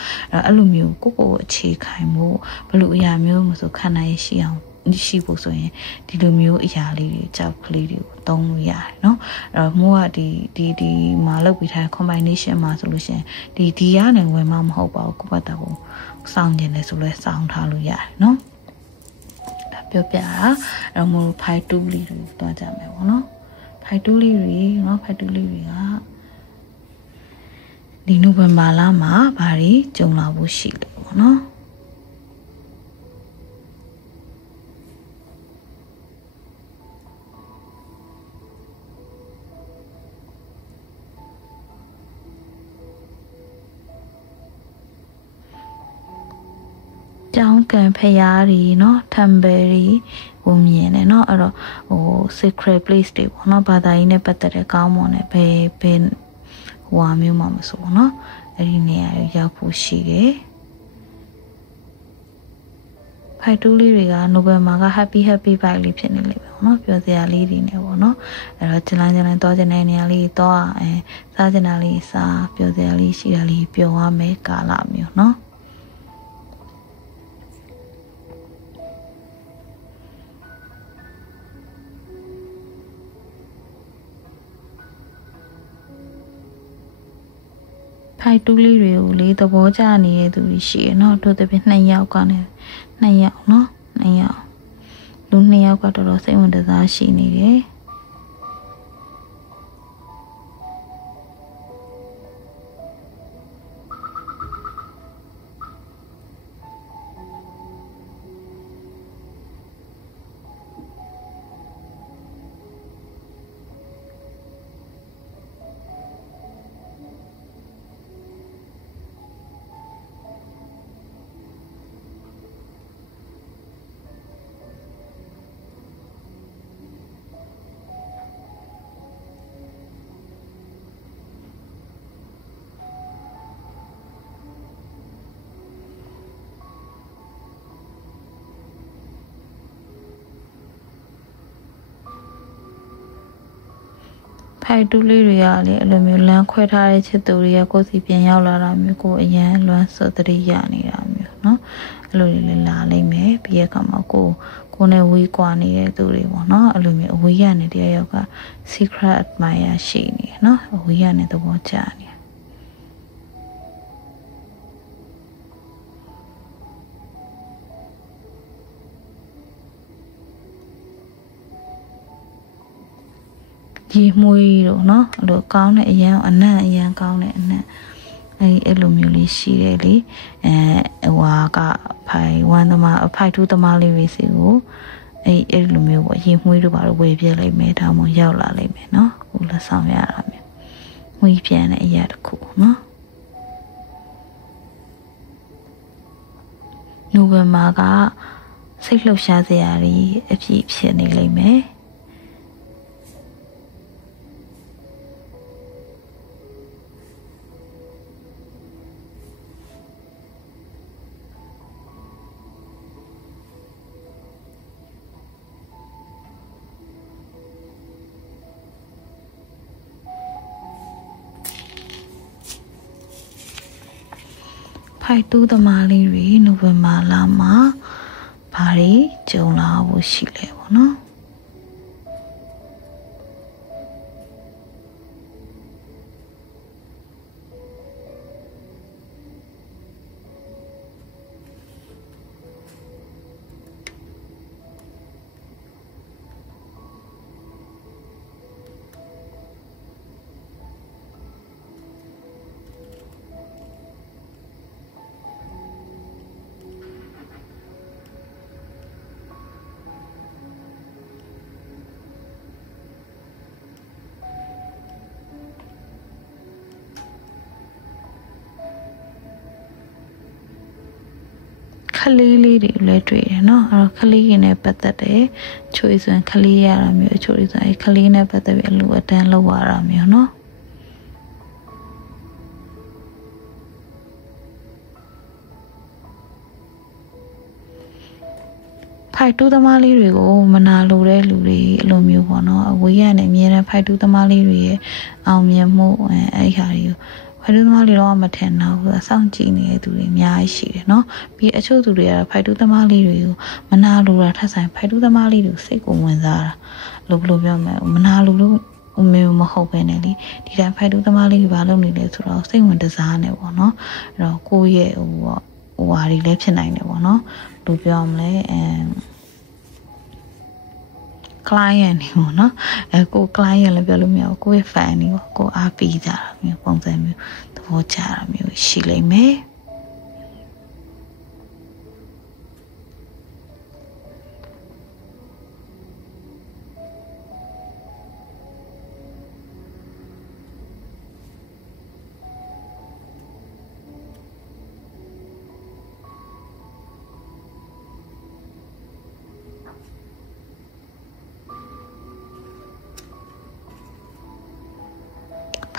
အဲ့လိုမျိုးကိုအခြေခိုင်မှုဘလို့အရာမျိုးမဆိုခံနိုင်ရရှိအောင်ရှိဖို့ဆိုရင်ဒီလိုမျိုးအရာလေးတွေကြောက်ကလေးတွေကိုသုံးလို့ရတယ်เนาะအဲ့တော့မိုးကဒီမှာလောက်ပြီးထား combination မှာဆိုလို့ရှိရင်ဒီကနေဝယ်မှမဟုတ်ပါဘူးကိုယ့်ဘက်တော့စောင့်နေတယ်ဆိုလဲစောင့်ထားလို့ရတယ်เนาะဒါပြောပြတာအဲ့တော့မိုးဖိုင်တူးလေးတွေတွားကြမယ်ပေါ့နော်ဖိုင်တူးလေးတွေเนาะဖိုင်တူးလေးတွေကဒီနိုဝင်ဘာလမှာဘာတွေကြုံလာဖို့ရှိလဲပေါ့နော်ကျောင်းကံဖျားတွေเนาะ temple တွေကိုမြင်တယ်เนาะအဲ့တော့ဟို secret place တွေပေါ့เนาะဘာသာရေးနဲ့ပတ်သက်တဲ့ကောင်းမွန်တဲ့ဘယ်ဟိုဟာမျိုးမှမဆိုပေါ့เนาะအဲ့ဒီနေရာရောက်ဖို့ရှိတယ်ဖိုက်တူးလေးတွေကနိုဝင်ဘာက happy vibe လေးဖြစ်နေလိမ့်မယ်ပေါ့เนาะပျော်စရာလေးတွေနဲ့ပေါ့เนาะအဲ့တော့ကျလန်းသွားတဲ့နေရာလေးသွားစားကျင်တာလေးစားပျော်စရာလေးရှိတာလေးပျော်ရမယ်ကာလမျိုးเนาะဖိုက်တူးလေးတွေကိုလေသဘောကျနေတဲ့သူတွေရှိရเนาะတို့တပြည့်2ယောက်ကနေ2ယောက်เนาะ2ယောက်လူ2ယောက်ကတော်တော်စိတ်ဝင်စားရှိနေတယ်ဖိုက်တူးလေးတွေကလည်းအဲ့လိုမျိုးလမ်းခွဲထားတဲ့ချစ်သူတွေကကိုယ်စီပြန်ရောက်လာတာမျိုးကိုအရန်လွမ်းစွတ်တတိရနေတာမျိုးเนาะအဲ့လိုလေးလာလိမ့်မယ်ပြီးရခါမှာကိုနဲ့ဝေးကွာနေတဲ့သူတွေပေါ့เนาะအဲ့လိုမျိုးအဝေးရနေတဲ့ယောက်က secret admirer ရှိနေเนาะအဝေးရနေသဘောကျနေ ရေမွေးတို့နော်အဲ့လိုကောင်းတဲ့အရန်အနံ့အရန်ကောင်းတဲ့အနံ့အဲ့လိုမျိုးလေးရှိတယ်လေဟွာကဖိုင်ဝမ်သမားဖိုင်2သမားလေးတွေစီကိုအဲ့လိုမျိုးပေါ့ရေမွေးတို့ဘာလို့ဝယ်ပြလိုက်မယ်ဒါမှမဟုတ်ရောက်လာလိမ့်မယ်နော်ဟိုလက်ဆောင်ရတာမျိုးမွေးပြန်တဲ့အရာတစ်ခုနော်နိုဝင်ဘာကစိတ်လှုပ်ရှားစရာတွေအဖြစ်ဖြစ်နေလိမ့်မယ်ဖိုက်တူးသမားလေးတွေနိုဝင်ဘာလမှာဘာတွေကြုံလာဖို့ရှိလဲပေါ့နော်ခလေးလေးတွေလည်းတွေ့တယ်နော်အဲ့တော့ခလေးရင်နဲ့ပတ်သက်တယ်ချွေဆိုရင်ခလေးရတာမျိုးချွေဆိုရင်ခလေးနဲ့ပတ်သက်ပြီးအလူအတန်းလောက်ရတာမျိုးနော်ဖိုက်တူးသမားလေးတွေကိုမနာလိုတဲ့လူတွေအလိုမျိုးပေါ့နော်အဝေးရနေအမြဲတမ်းဖိုက်တူးသမားလေးတွေရဲ့အောင်မြင်မှုအဲ့ဟာတွေကိုဖိုက်တူးသမားလေးတော့မထင်တော့ဘူးစောင့်ကြည့်နေတဲ့သူတွေအများကြီးရှိတယ်နော်ပြီးအချို့သူတွေကတော့ဖိုက်တူးသမားလေးတွေကိုမနာလိုတာထပ်ဆိုင်ဖိုက်တူးသမားလေးတွေစိတ်ကိုဝင်စားတာလို့ဘယ်လိုပြောမလဲမနာလိုလို့မဟုတ်ပဲနဲ့လေဒီတိုင်းဖိုက်တူးသမားလေးတွေဘာလုပ်နေလဲဆိုတော့စိတ်ဝင်တစားနေပေါ့နော်အဲ့တော့ကိုယ့်ရဲ့ဟိုဟာတွေလည်းဖြစ်နိုင်တယ်ပေါ့နော်ဘယ်လိုပြောမလဲclient နေပေါ့နော်ကို client လည်းပြောလို့မရဘူးကိုယ့်ရဲ့ fan နေပေါ့ကိုအားပေးကြတာမျိုးပုံစံမျိုးသဘောကျတာမျိုးရှိလိမ့်မယ်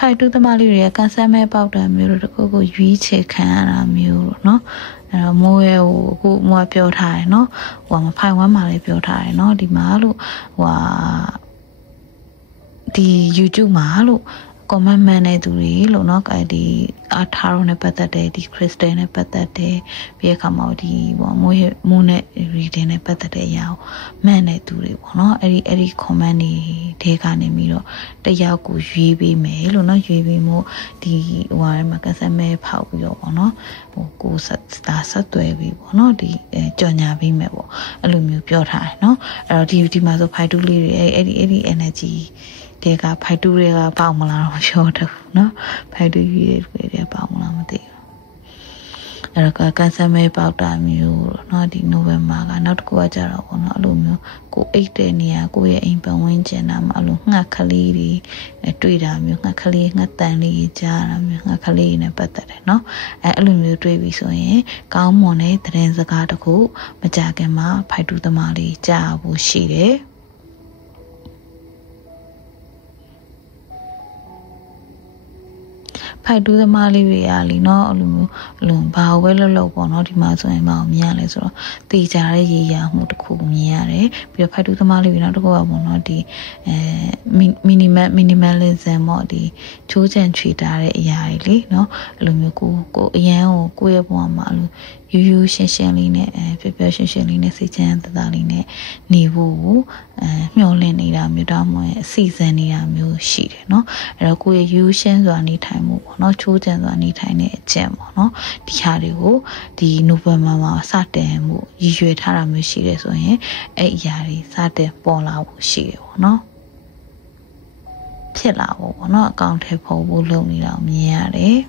ဖိုက်တူးသမားလေးတွေကကန်ဆယ်မဲပေါက်တာမျိုးတို့တခုခုရွေးချယ်ခံရတာမျိုးတို့เนาะအဲ့တော့မိုးရဲဟိုအခုမိုးပြောထားတယ်เนาะဟိုမဖိုင်ဝမ်းမှာလည်းပြောထားတယ်เนาะဒီမှာလို့ဟိုဒီ YouTube မှာလို့ comment မှန်တဲ့သူတွေလို့เนาะဒီအာထာရိုနဲ့ပတ်သက်တယ်ဒီ crystal နဲ့ပတ်သက်တယ်ပြီးအခါမှာဒီပေါ့မိုးနဲ့ reading နဲ့ပတ်သက်တဲ့အရာကိုမှန်တဲ့သူတွေပေါ့เนาะအဲ့ဒီ comment တွေထဲကနေပြီးတော့တယောက်ကိုရွေးပေးမယ်လို့เนาะရွေးပေးမှုဒီဟိုမှာကစားမဲဖောက်ပြီးတော့ပေါ့เนาะဟိုကိုဆက်သွယ်ပြီးပေါ့เนาะဒီကြော်ညာပေးမယ်ပေါ့အဲ့လိုမျိုးပြောထားတယ်เนาะအဲ့တော့ဒီမှာဆိုဖိုက်တူးလေးတွေအဲ့ဒီ energyတွေကဖိုက်တူးတွေကပေါက်မလားတော့ပြောတော့เนาะဖိုက်တူးတွေပေါက်မလားမသိဘူးအဲ့တော့ကန်ဆယ်မဲပေါက်တာမျိုးเนาะဒီနိုဝင်ဘာကနောက်တစ်ခုကကြတော့ပေါ့เนาะအဲ့လိုမျိုးကိုအိတ်တဲ့နေရာကိုရဲ့အိမ်ပတ်ဝန်းကျင်နာမှာအဲ့လိုငှက်ကလေးတွေတွေ့တာမျိုးငှက်ကလေးငှက်တန်လေးကြားတာမျိုးငှက်ကလေးနဲ့ပတ်သက်တယ်เนาะအဲ့လိုမျိုးတွေ့ပြီဆိုရင်ကောင်းမွန်တဲ့သတင်းစကားတစ်ခုမကြခင်မှာဖိုက်တူးသမားလေးကြားဖို့ရှိတယ်ဖိုက်တူးသမားလေးတွေကလीเนาะအဲ့လိုမျိုးဘာဝဲလောက်ပေါ့เนาะဒီမှာဆိုရင်မအောင်မြင်ရလဲဆိုတော့တေချာတဲ့ရေရာမှုတစ်ခုမြင်ရတယ်ပြီးတော့ဖိုက်တူးသမားလေးတွေနောက်တစ်ခုကပေါ့เนาะဒီminimalism ပေါ့ဒီချိုးချံချွေတာတဲ့အရာတွေလေเนาะအဲ့လိုမျိုးကိုအရန်ကိုရဲ့ဘဝမှာအဲ့လိုရိုးရှင်းလေးနဲ့ပျော်ရှင်းလေးနဲ့စိတ်ချမ်းသာလေးနဲ့နေဖို့မျှော်လင့်နေတာမျိုးတောင်မှအစီအစဉ်နေတာမျိုးရှိတယ်เนาะအဲ့တော့ကိုရဲ့ရိုးရှင်းစွာနေထိုင်မှုပေါ့เนาะချိုးချံစွာနေထိုင်တဲ့အကျင့်ပေါ့เนาะဒီဟာတွေကိုဒီနိုဝင်ဘာမှာစတင်မှုရည်ရွယ်ထားတာမျိုးရှိတယ်ဆိုရင်အဲ့အရာတွေစတင်ပေါ်လာဖို့ရှိတယ်ပေါ့เนาะ ဖြစ်လာဖို့ပေါ့နော်အကောင့်ထဲပေါ်ဖို့လုပ်နေတာမြင်ရတယ်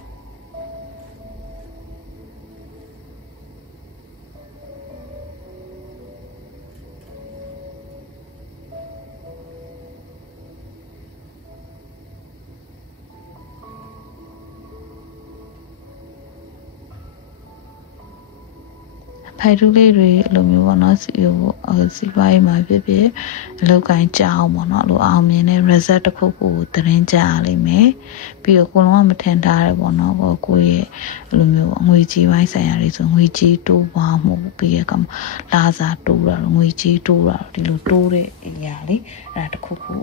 ဖိုက်တူးလေးတွေအဲ့လိုမျိုးပေါ့နော်စီပွားရေးမှာဖြစ်ဖြစ်အလုပ်ကိုင်းကြအောင်ပေါ့နော်လိုအောင်မြင်တဲ့ result တစ်ခုခုသတင်းကြရလိမ့်မယ်ပြီးတော့ကိုလုံးဝမထင်ထားရပေါ့နော်ကိုရဲ့အဲ့လိုမျိုးငွေကြီးပိုင်းဆိုင်ရာတွေဆိုငွေကြီးတိုးပွားမှုပြီးရကမှလာစားတိုးတာငွေကြီးတိုးတာဒီလိုတိုးတဲ့အရာလေးအဲ့ဒါတစ်ခုခု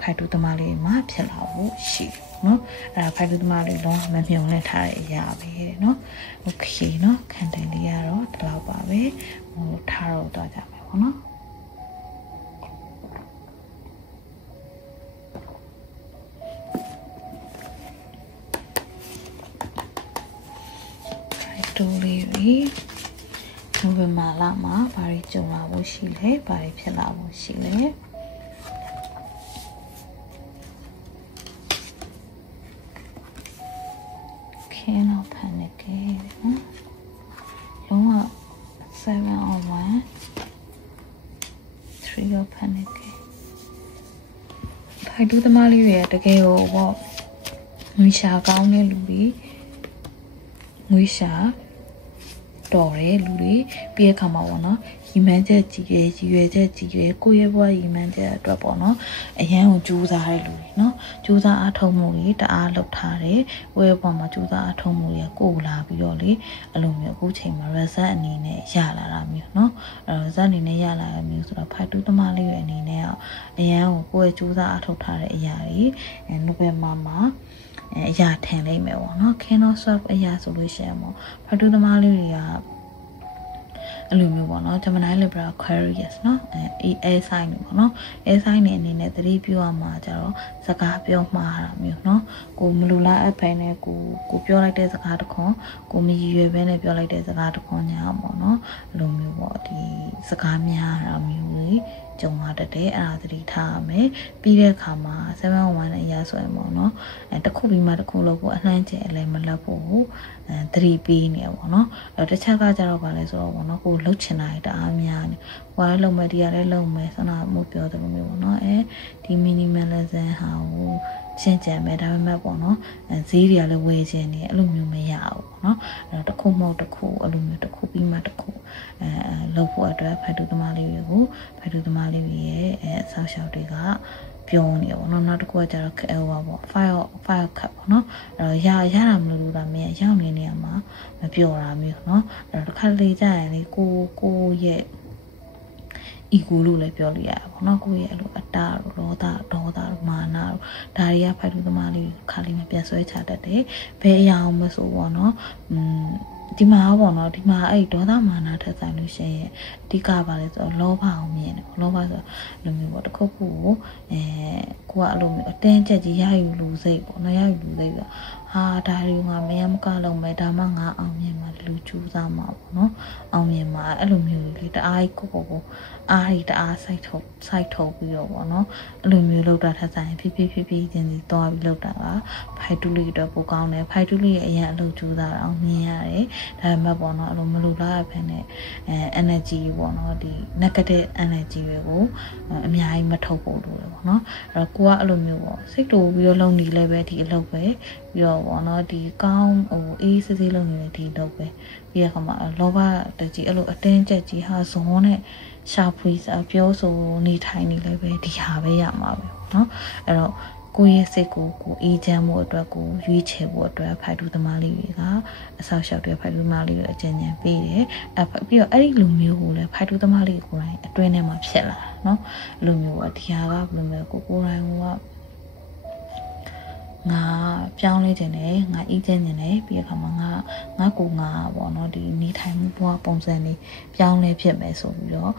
ဖိုက်တူးသမားလေးမှာဖြစ်လာဖို့ရှိတယ်နော်အဲ့ဒါဖိုက်တူးသမားလေးလုံးမမြုံနဲ့ထားတဲ့အရာပဲနော်โอเคနော်ခံတိုင်လေးရတော့ဒီလောက်ပါပဲဟိုထားတော့တော့ကြမယ်ပေါ့နော်ဖိုက်တူးလေးနိုဝင်ဘာလမှာဘာတွေကြုံလာဖို့ရှိလဲဘာတွေဖြစ်လာဖို့ရှိလဲKing of Panic လုံးဝ7 on 1 3 of Panic ဖိုက်တူးသမားလေးတွေတကယ်ကိုပေါ့ငွေရှာကောင်းတဲ့လူတွေငွေရှာတော်တဲ့လူတွေပြီးရခါမှာပေါ့နော်ရီမန်းချက်ကြီးရွယ်ချက်ကြီးကိုရဲ့ဘွားရီမန်းချက်အတွက်ပေါ့နော်အရန်ကိုကြိုးစားတဲ့လူတွေနော်ကြိုးစားအားထုတ်မှုတွေတအားလုပ်ထားတယ်ကိုရဲ့ဘွားမှာကြိုးစားအားထုတ်မှုတွေကိုလာပြီးတော့လေအဲ့လိုမျိုးအခုချိန်မှာ result အနေနဲ့ရလာတာမျိုးနော်result အနေနဲ့ရလာတာမျိုးဆိုတော့ဖိုက်တူးသမားလေးတွေအနေနဲ့အရန်ကိုကိုရဲ့ကြိုးစားအားထုတ်ထားတဲ့အရာတွေနိုဝင်ဘာမှာအရာထင်လိမ့်မယ်ပေါ့နော် King of Swords အရာဆိုလို့ရှိရင်ပေါ့ဖိုက်တူးသမားလေးတွေကအဲ့လိုမျိုးပေါ့နော် Gemini Libra Aquarius เนาะair sign တွေပေါ့နော် air sign တွေအနေနဲ့သတိပြုရမှာကြတော့စကားပြောမှားတာမျိုးเนาะကိုမလူလားအဖိုင်နဲ့ကိုပြောလိုက်တဲ့စကားတစ်ခွန်းကိုမရည်ရွယ်ဘဲနဲ့ပြောလိုက်တဲ့စကားတစ်ခွန်းညာပေါ့နော်အဲ့လိုမျိုးပေါ့ဒီစကားများတာမျိုးတွေကြုံရတဲ့အဲ့ဒါသတိထားရမယ်ပြီးတဲ့အခါမှာ7-1နဲ့အရာဆိုရင်ပေါ့နော်တစ်ခုပြီးမှတစ်ခုလို့ကိုအနှမ်းကျဲအလဲမလက်ဖို့သတိပေးနေရပေါ့နော်တခြားကကြတော့ဗာလဲဆိုတော့ပေါ့နော်ကိုလှုပ်ချင်တာတအားများနေဟိုလည်းလုံမယ်ဒီကလည်းလုံမယ်ဆန္ဒမှုပြောတယ်လို့မျိုးပေါ့နော်ဒီ minimalism ဟာကိုရှင်းကြံမယ်ဒါပေမဲ့ပေါ့နော်ဈေးတွေကလည်းဝယ်ခြင်းနေအဲ့လိုမျိုးမရဘူးပေါ့နော်အဲ့တော့တစ်ခုမဟုတ်တစ်ခုအဲ့လိုမျိုးတစ်ခုပြီးမှတစ်ခုလုပ်ဖို့အတွက်ဖိုက်တူးသမားလေးတွေကိုဖိုက်တူးသမားလေးတွေရဲ့ဆောက်ရှောက်တွေကပြောနေပေါ့နော်နောက်တစ်ခုကကျတော့ဟိုပါပေါ့ file cut ပေါ့နော်အဲ့တော့ရတာမလို့တာမင်းရောက်နေနေရမှာမပြောတာမျိုးเนาะအဲ့တော့တစ်ခါလေကြာရင်လေကိုရဲ့ ego လို့လည်းပြောလို့ရပါဘောเนาะကိုရဲ့အဲ့လိုအတ္တတို့ဒေါသမာနတို့ဒါတွေကဖိုက်တူးသမားလေးခါလေးမပြတ်ဆွဲချတတ်တယ်ဘယ်အရာအောင်မဆိုပေါ့เนาะဒီမှာပေါ့နော်ဒီမှာအဲ့ဒေါသမာနထက်ဆိုင်လို့ရှိရင်အဓိကပါလဲဆိုတော့လောဘအောင်မြင်တယ်လောဘဆိုလိုမျိုးပေါ့တစ်ခုခုကိုကိုကအဲ့လိုမျိုးအတင်းချက်ကြီးရယူလူစိတ်ပေါ့နော်ရယူလူစိတ်ဆိုဟာဒါတွေကငါမယမကလုံးပဲဒါမှငါအောင်မြင်မှာလူကျူးစားမှာပေါ့နော်အောင်မြင်မှာအဲ့လိုမျိုးလေးတအားကိုအားရီတအားစိုက်ထုတ်ပြီးတော့ပေါ့နော်အဲ့လိုမျိုးလောက်တာထက်ဆိုင်ဖြည်းဖြည်းချင်းစီသွားပြီးလောက်တာကဖိုက်တူးလေးတော့ပိုကောင်းတယ်ဖိုက်တူးလေးရဲ့အရင်အလုပ်ကျူးစားတာအောင်မြင်ရတယ်ဒါပေမဲ့ပေါ့နော်အဲ့လိုမလိုလားဖက်နဲ့energy ပေါ့နော်ဒီ negative energy တွေကိုအများကြီးမထုတ်ဖို့လိုတယ်ပေါ့နော်အဲ့တော့ကိုကအဲ့လိုမျိုးပေါ့စိတ်တူပြီးတော့လုံနေလဲပဲဒီအလုပ်ပဲပြီးတော့ပေါ့နော်ဒီကောင်းဟိုအေးစစ်လုံနေတဲ့ဒီအလုပ်ပဲပြီးရခါမှာလောဘတကြီးအဲ့လိုအတင်းကျပ်ကြီးဟာဇုံနဲ့ရှာဖွေစာပြောဆိုနေထိုင်နေလဲပဲဒီဟာပဲရမှာပဲเนาะအဲ့တော့ကိုယ့်ရဲ့စိတ်ကိုအေးချမ်းမှုအတွက်ကိုရွေးချယ်ဖို့အတွက်ဖိုက်တူးသမားလေးတွေကအဆောက်အအုံတွေဖိုက်တူးသမားလေးတွေအကြံဉာဏ်ပေးတယ်ပြီးတော့အဲ့ဒီလူမျိုးကိုလည်းဖိုက်တူးသမားလေးကိုယ်တိုင်အတွင်းထဲမှာဖြစ်လာတာเนาะလူမျိုးကဒီဟာကဘယ်လိုမျိုးကိုယ်တိုင်ကငါပြောင်းလဲခြင်းနဲ့ငါအေးချမ်းခြင်းနဲ့ပြီးအခါမှာငါပေါ့နော်ဒီနေထိုင်မှုဘဝပုံစံလေးပြောင်းလဲဖြစ်မယ်ဆိုပြီးတော့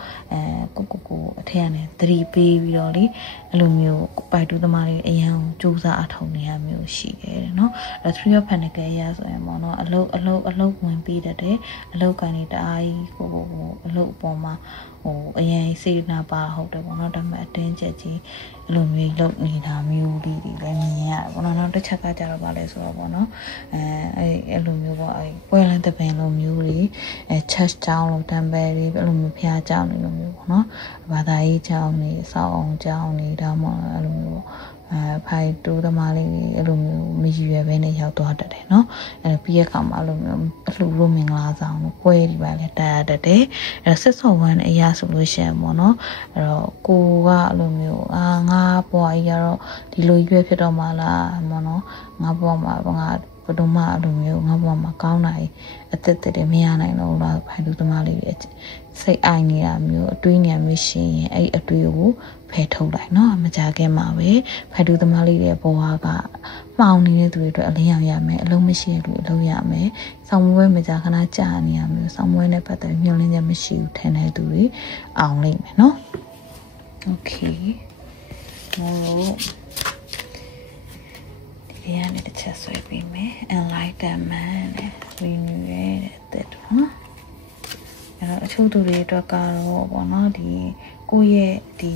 ကိုအထက်ကနေသတိပေးပြီးတော့လေအဲ့လိုမျိုးပိုက်တူးသမားတွေအရန်စူးစမ်းအထောက်နေရမျိုးရှိခဲ့တယ်နော်အဲ့ 3 of Pentacles ရဆိုရင်ပေါ့နော်အလုတ်ဝင်ပြီးတတ်တယ်အလုတ်ကနေတအားကြီးကိုအလုတ်အပေါ်မှာ အရင်စေနာပါဟုတ်တယ်ပေါ့နော်ဒါပေမဲ့အတင်းချက်ကြီးအဲ့လိုမျိုးလုပ်နေတာမျိုးတွေလည်းမြင်ရတယ်ပေါ့နော်နောက်တစ်ချက်ကကြတော့ဗာလဲဆိုတော့ပေါ့နော်အဲ့လိုမျိုးပေါ့ပွဲလန်းတပင်လိုမျိုးတွေchurch ကျောင်းလိုတမ်ဘယ်တွေအဲ့လိုမျိုးဖျားကျောင်းတွေလိုမျိုးပေါ့နော်ဘာသာရေးကျောင်းတွေစောက်အောင်ကျောင်းတွေဒါမှအဲ့လိုမျိုးဖိုင်တူသမားလေးအဲ့လိုမျိုးမရည်ရွယ်ဘဲနဲ့ရောက်သွားတတ်တယ်เนาะပြီးရခါမှာအဲ့လိုမျိုးအလှလို့မင်္ဂလာဆောင်လို့ပွဲဒီပါလဲတာတတ်တယ်ဆက်စော်ဝမ်းအရာဆိုလို့ရှိရင်ပေါ့เนาะအဲ့တော့ကိုကအဲ့လိုမျိုးငါဘွားကြီးကတော့ဒီလိုရွေးဖြစ်တော့မှလားပေါ့เนาะငါဘွားမှာငါဘယ်တော့မှအဲ့လိုမျိုးငါဘွားမှာကောင်းတာအသက်တွေမရနိုင်တော့ဘူးလားဖိုင်တူသမားလေးတွေစိတ်အိုင်နေတာမျိုးအတွေးနေမျိုးရှိရင်အဲ့အတွေးကိုဖယ်ထုတ်လိုက်เนาะမကြခင်မှာပဲဖိုင်တူသမားလေးတွေဘဝကမှောင်နေတဲ့သူတွေအတွက်အလင်းရောင်ရမယ်အလုံးမရှိတဲ့လူအလုံးရမယ်ဆောင်းမွေးမကြခဏကြာနေရမျိုးဆောင်းမွေးနဲ့ပတ်သက်မျှော်လင့်ချက်မရှိဘူးထင်တဲ့သူတွေအောင်လိမ့်မယ်เนาะโอเคမို့ဒီရတဲ့ချက်ဆွဲပြီးမယ် enlightenment နဲ့ renew တဲ့နော်အဲ့တော့အချို့သူတွေအတွက်ကတော့ပေါ့နော်ဒီကိုယ့်ရဲ့ဒီ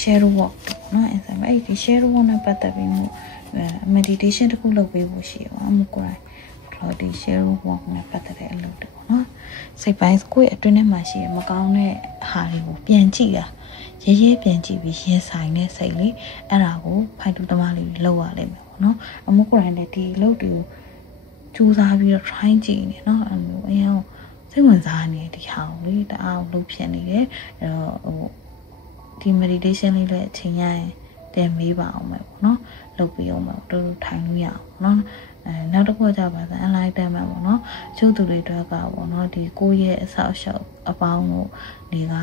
share work ပေါ့နော်အဲ့ဒီ share work နဲ့ပတ်သက်ပြီးမှ meditation တခုလုပ်ပေးဖို့ရှိပါမှာကိုယ်တော့ဒီ share work နဲ့ပတ်သက်တဲ့အလုပ်တွေပေါ့နော်စိတ်ပိုင်းကိုယ့်အတွင်းထဲမှာရှိရမကောင်းတဲ့ဟာတွေကိုပြန်ကြည့်တာရေးပြန်ကြည့်ပြီးရင်ဆိုင်တဲ့စိတ်လေးအဲ့ဒါကိုဖိုင်တူသမားလေးလောက်ရလိမ့်မယ်ပေါ့နော်အမှုကိုယ်တိုင်လည်းဒီအလုပ်တွေကိုကြိုးစားပြီးတော့ try ကြည့်နေနော်အဲ့လိုအရင်စိတ်ဝင်စားနေဒီဟာကိုလေတအားလုပ်ဖြစ်နေတယ်အဲ့တော့ဒီ meditation လေးလည်းအချိန်ရရင်တင်မေးပါအောင်မယ်ပေါ့နော်လုပ်ပြီးအောင်မယ်တို့ထိုင်လို့ရအောင်နော်နောက်တစ်ခုကကြပါစမ်း enlightenment ပေါ့နော်ကျုပ်သူတွေအတွက်ကပေါ့နော်ဒီကိုယ့်ရဲ့အဆောက်အအုံအပေါင်းကိုဒီက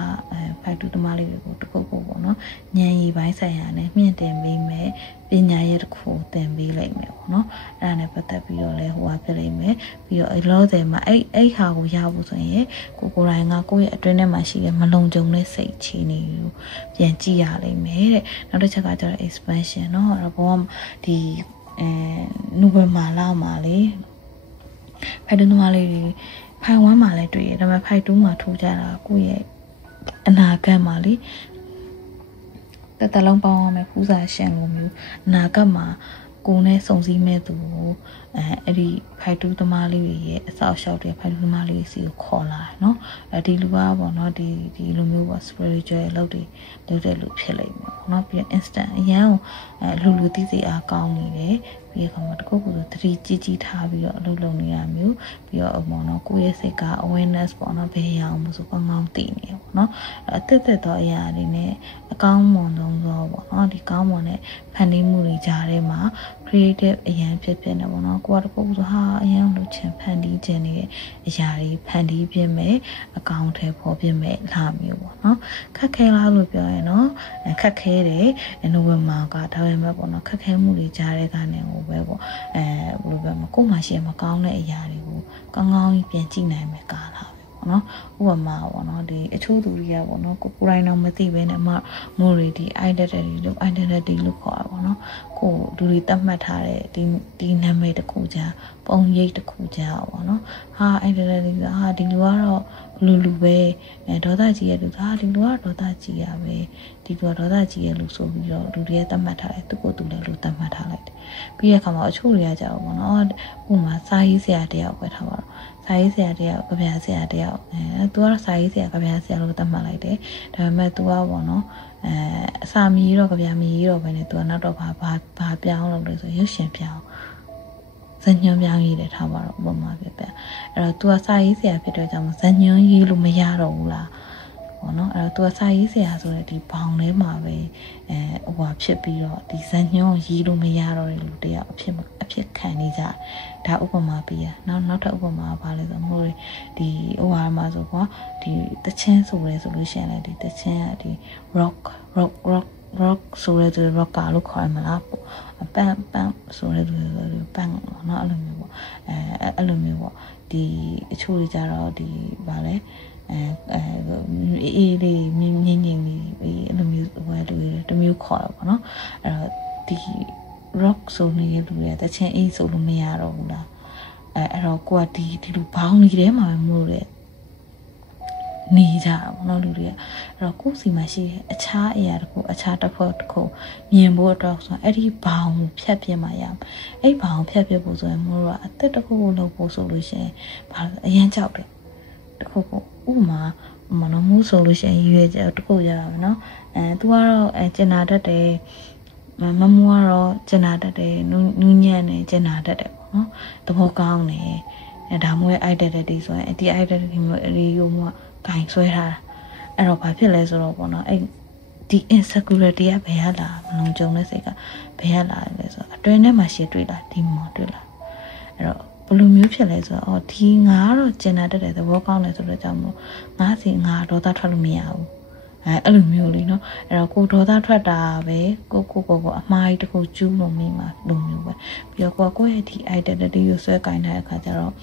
ဖိုက်တူသမားလေးတွေကိုတစ်ခုခုပေါ့နော်ဉာဏ်ရည်ပိုင်းဆိုင်ရာနဲ့မြင့်တင်ပေးမယ်ပညာရဲ့တစ်ခုသင်ပေးလိုက်မယ်ပေါ့နော်အဲ့ဒါနဲ့ပတ်သက်ပြီးတော့လဲဟိုဟာပြလိုက်မယ်ပြီးတော့လောဆယ်မှာအဲ့ဟာကိုရဖို့ဆိုရင်ကိုယ်တိုင်ကကိုယ့်ရဲ့အတွင်းထဲမှာရှိတဲ့မလုံခြုံတဲ့စိတ်ချီနေကိုပြန်ကြည့်ရလိမ့်မယ်တဲ့နောက်တစ်ချက်ကကျတော့ expansion เนาะအဲ့တော့ဘောဒီနိုဝင်ဘာလမှာလေဖိုက်တူးသမားလေးတွေဖိုင်1မှာလည်းတွေ့ရတယ်ဒါပေမဲ့ဖိုက်2မှာထိုးကြတာကိုယ့်ရဲ့အနာဂတ်မှာလေတလုံးပေါင်းရမယ်ဖူးစာရှင်လိုမျိုးအနာဂတ်မှာကိုယ်နဲ့စုံစည်းမဲ့သူကိုအဲ့ဒီဖိုက်တူးသမားလေးတွေရဲ့အဆောက်အအုံတွေဖိုက်တူးသမားလေးစီကိုခေါ်လာတယ်เนาะဒီလူကပေါ့เนาะဒီလိုမျိုးပေါ့ spiritual လောက်တွေလုပ်တဲ့လူဖြစ်လိမ့်မယ်ပေါ့เนาะပြီးတော့ instant အရန်ကိုလူသိစေအားကောင်းနေတယ်ပြီးတော့မှတခုခုဆိုသတိကြီးထားပြီးတော့အလုပ်လုပ်နေတာမျိုးပြီးတော့ပေါ့เนาะကိုယ့်ရဲ့စိတ်က awareness ပေါ့เนาะဘယ်ရအောင်မဆိုကောင်းကောင်းသိနေပေါ့เนาะအသက်တော့အရာတွေနဲ့အကောင်းမွန်ဆုံးသောပေါ့เนาะဒီကောင်းမွန်တဲ့ဖန်တီးမှုတွေကြားထဲမှာ creative အရန်ဖြစ်နေပေါ့เนาะကိုကတခုခုဆိုဟာအရန်လို့ချင်ဖန်တီးခြင်းနေတဲ့အရာတွေဖန်တီးပြမယ်အကောင့်ထဲပေါ်ပြမယ်လာမျိုးပေါ့เนาะခက်ခဲလားလို့ပြောရင်เนาะခက်ခဲတယ်နိုဝင်ဘာကဒါပေမဲ့ပေါ့เนาะခက်ခဲမှုတွေကြားတဲ့ကနေဟိုပဲပေါ့ဘယ်လိုပဲကိုယ်မှရှိမကောင်းတဲ့အရာတွေကိုကောင်းကောင်းပြန်ကြည့်နိုင်မယ်ကားလားနော်ဥပမာပေါ့နော်ဒီအချို့သူတွေကပေါ့နော်ကိုယ်တိုင်တော့မသိဘဲနဲ့မို့ရီဒီ identity လို့ခေါ်တာပေါ့နော်ကိုလူတွေသတ်မှတ်ထားတဲ့ဒီနာမည်တစ်ခုကြာပုံရိပ်တစ်ခုကြာပေါ့နော်ဟာ identity ဟာဒီလူကတော့လူပဲဒေါသကြီးရဲ့လူဟာဒီလူကဒေါသကြီးရပဲဒီလူကဒေါသကြီးရဲ့လူဆိုပြီးတော့လူတွေသတ်မှတ်ထားတယ်သူ့ကိုယ်သူလည်းလူသတ်မှတ်ထားလိုက်တယ်ပြီးတဲ့အခါမှာအချို့တွေကကြာပေါ့နော်ဥပမာစာရေးဆရာတယောက်ပဲထားပါတော့စာရေးဆရာတယောက်ကြပြဆရာတယောက်သူကတော့စာရေးဆရာကြပြဆရာလို့သတ်မှတ်လိုက်တယ်ဒါပေမဲ့ तू ကပေါ့နော်အစာမီးတော့ကြပြမီးတော့ပဲနဲ့ तू ကနောက်တော့ဘာပြောင်းလုပ်လို့ဆိုရုပ်ရှင်ပြောင်းဇညွန်ပြောင်းရေးတယ်ထားပါတော့ဥပမာပြအဲ့တော့ तू ကစာရေးဆရာဖြစ်တဲ့ကြောင့်ဇညွန်ရေးလို့မရတော့ဘူးလားပေါ့နော်အဲ့တော့ तू ကစာရေးဆရာဆိုတဲ့ဒီဘောင်ထဲမှာပဲဟိုဟာဖြစ်ပြီးတော့ဒီဇညွန်ရေးလို့မရတော့တဲ့လူတယောက်အဖြစ်ခံနေကြဒါဥပမာပြရနောက်ထပ်ဥပမာဘာလဲဆိုမို့ဒီဟိုဟာမှာဆိုကွာဒီတချင်းဆိုရဲဆိုလို့ရှိရင်လည်းဒီတချင်းကဒီ rock ဆိုရဲဆို rocker လို့ခေါ်မှာလားပန်းဆိုရဲပန်းနော်အဲ့လိုမျိုးပေါ့အဲ့လိုမျိုးပေါ့ဒီအချို့တွေကြတော့ဒီဘာလဲအေးလေးမြင်းလေးအဲ့လိုမျိုးဟိုလူတွေတမျိုးခေါ်တာပေါ့နော်အဲ့တော့ဒီ rock ဆိုနေတဲ့လူတွေတချင်းအေးဆိုလို့မရတော့ဘူးလားအဲ့တော့ကိုကဒီလူဘောင်းကြီးထဲမှာပဲမို့လို့ နေကြတာပေါ့နော်လူတွေကအဲ့တော့ကိုယ်စီမှာရှိတဲ့အခြားအရာတစ်ခုအခြားတစ်ခုမြင်ဖို့အတွက်ဆိုအဲ့ဒီဘောင်ဖြတ်ပြမှာရမယ်အဲ့ဘောင်ဖြတ်ပြဖို့ဆိုရင်မို့တော့အသက်တစ်ခုကိုလုပ်ဖို့ဆိုလို့ရှိရင်ဘာအရင်ကြောက်တယ်တစ်ခုကိုဥမာမနမှုဆိုလို့ရှိရင်ရွေးကြတစ်ခုရတာပဲเนาะသူကတော့ကျင်နာတတ်တယ်မမူကတော့ကျင်နာတတ်တယ်နူးညံ့တယ်ကျင်နာတတ်တယ်ပေါ့เนาะသဘောကောင်းတယ်ဒါမျိုးရဲ့ identity ဆိုရင်ဒီ identity မျိုးအရေးကိုမှဂိုင်ဆွဲထားတာအဲ့တော့ဘာဖြစ်လဲဆိုတော့ပေါ့နော်အဲ့ဒီ insecurity ကဘယ်ရလာမလုံးကြုံတဲ့စိတ်ကဘယ်ရလာလဲဆိုတော့အတွင်းထဲမှာရှည်တွေ့လာဒီမှာတွေ့လာအဲ့တော့ဘယ်လိုမျိုးဖြစ်လဲဆိုတော့ဒီငါကတော့ကျင်နာတတ်တဲ့သဘောကောင်းတယ်ဆိုတော့ကြောင့်မို့ငါစီငါဒေါသထွက်လို့မရဘူးအဲ့လိုမျိုးလေးเนาะအဲ့တော့ကိုဒေါသထွက်တာပဲကိုအမှားကြီးတစ်ခုကျူးလို့မိမှာလိုမျိုးပဲပြီးတော့ကိုရဲ့ဒီ identity ကိုဆွဲကင်တဲ့အခါကျတော့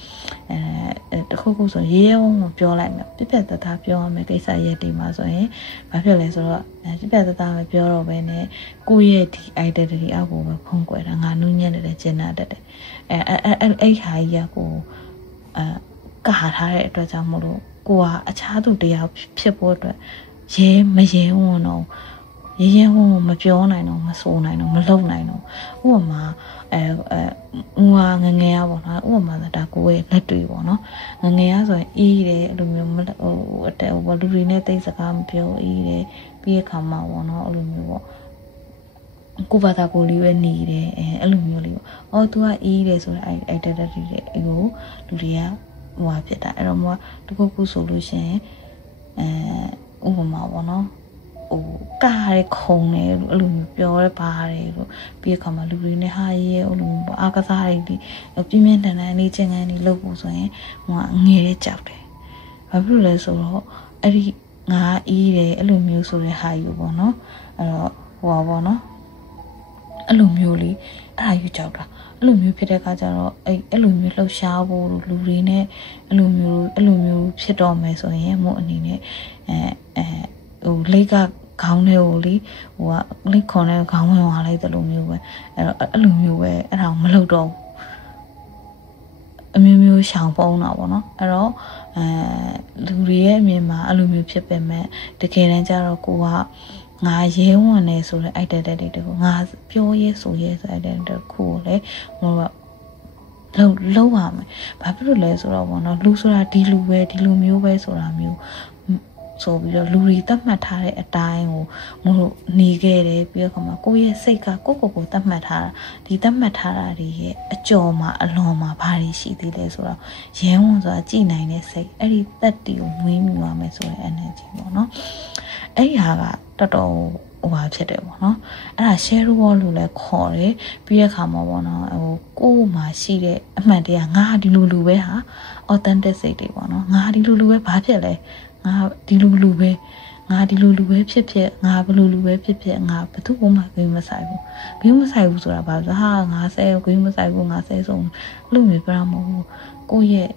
တစ်ခုဆိုရေးရုံးပြောလိုက်မယ်ပြပြတသားပြောရမယ်ကိစ္စရဲ့ဒီမှာဆိုရင်ဘာဖြစ်လဲဆိုတော့ပြပြတသားပဲပြောတော့ပဲနဲ့ကိုရဲ့ဒီ identity အောက်ကိုပဲဖုံးကွယ်တာငါနူးညံ့တဲ့ကျင်နာတတ်တယ်အဲ့ဟာကြီးကကိုကဟာထားတဲ့အတွက်ကြောင့်မို့လို့ကိုကအခြားသူတရားဖြစ်ဖို့အတွက်မရဲဝန်တော့ရဲဝန်မပြောနိုင်တော့မဆိုနိုင်တော့မလုပ်နိုင်တော့ဥပမာငငယ်ရပေါ့နော်ဥပမာဒါကိုရဲ့လက်တွေပေါ့နော်ငငယ်ရဆိုရင်အေးတယ်အဲ့လိုမျိုးလူတွေနဲ့တိတ်စကားမပြောအေးတယ်ပြီးရခါမှာပေါ့နော်အဲ့လိုမျိုးပေါ့ကိုဘာသာကိုလေးပဲနေတယ်အဲ့လိုမျိုးလေးပေါ့သူကအေးတယ်ဆိုတော့identity တွေကိုလူတွေကဖြစ်တာအဲ့တော့တခုဆိုလို့ရှိရင်ဥပမာပေါ့နော်ကားရခုံနေအဲ့လိုမျိုးပြောရပါတယ်လို့ပြီးခါမှလူတွေနဲ့ဟာရဲအဲ့လိုမျိုးအားကစားတွေဒီပြင်းပြင်းထန်ထန်နေချင်းကန်နေလုပ်ဖို့ဆိုရင်ငယ်ရဲကြောက်တယ်ဘာဖြစ်လို့လဲဆိုတော့အဲ့ဒီငါအေးတယ်အဲ့လိုမျိုးဆိုတဲ့ဟာယူပေါ့နော်အဲ့တော့ပေါ့နော်အဲ့လိုမျိုးလေးအဲ့ဒါယူကြောက်တာအဲ့လိုမျိုးဖြစ်တဲ့အခါကျတော့အဲ့လိုမျိုးလှုပ်ရှားဖို့လူတွေနဲ့အဲ့လိုမျိုးဖြစ်တော့မယ်ဆိုရင်မို့အနေနဲ့လက်ကခေါင်းထဲကိုလေလက်ခွန်နဲ့ခေါင်းဝင်သွားလိုက်တယ်လို့မျိုးပဲအဲ့လိုမျိုးပဲအဲ့ဒါမလုပ်တော့အမျိုးရှောင်ပုံးတာပေါ့နော်အဲ့တော့လူတွေရဲ့အမြင်မှာအဲ့လိုမျိုးဖြစ်ပေမဲ့တကယ်တမ်းကျတော့ကိုကငါရဲဝင်နေဆိုတဲ့ identity တခုငါပြောရဲဆိုရဲဆိုတဲ့ identity တခုကိုလေလုံးပါမယ်ဘာဖြစ်လို့လဲဆိုတော့ဘောနော်လူဆိုတာဒီလူပဲဒီလူမျိုးပဲဆိုတာမျိုးဆိုပြီးတော့လူတွေတတ်မှတ်ထားတဲ့အတိုင်းကိုမလို့နေခဲ့တယ်ပြီးတော့ခါမှာကိုယ့်ရဲ့စိတ်ကကိုတတ်မှတ်ထားတာဒီတတ်မှတ်ထားတာတွေရဲ့အကျော်မှာအလွန်မှာဘာတွေရှိသေးလဲဆိုတော့ရဲဝန်ဆိုတာကြည်နိုင်တဲ့စိတ်အဲ့ဒီတက်တီကိုမွေးမြူရမယ်ဆိုတဲ့ energy ပေါ့နော်အဲ့ဒီဟာကတော်တော်ဖြစ်တယ်ပေါ့နော်အဲ့ဒါ share wall လို့လည်းခေါ်တယ်ပြီးတဲ့ခါမှာပေါ့နော်ကိုယ်မှာရှိတဲ့အမှန်တရားငါဒီလူပဲဟာ authentic စိတ်တွေပေါ့နော်ငါဒီလူပဲဘာဖြစ်လဲငါဒီလူပဲငါဒီလူပဲဖြစ်ငါဘယ်လိုလူပဲဖြစ်ငါဘယ်သူမှဂိမ်းမဆိုင်ဘူးဆိုတာဘာလို့ဟာငါဆဲဂိမ်းမဆိုင်ဘူးငါဆဲဆုံးလို့မျိုးပြောမှာမဟုတ်ကိုယ့်ရဲ့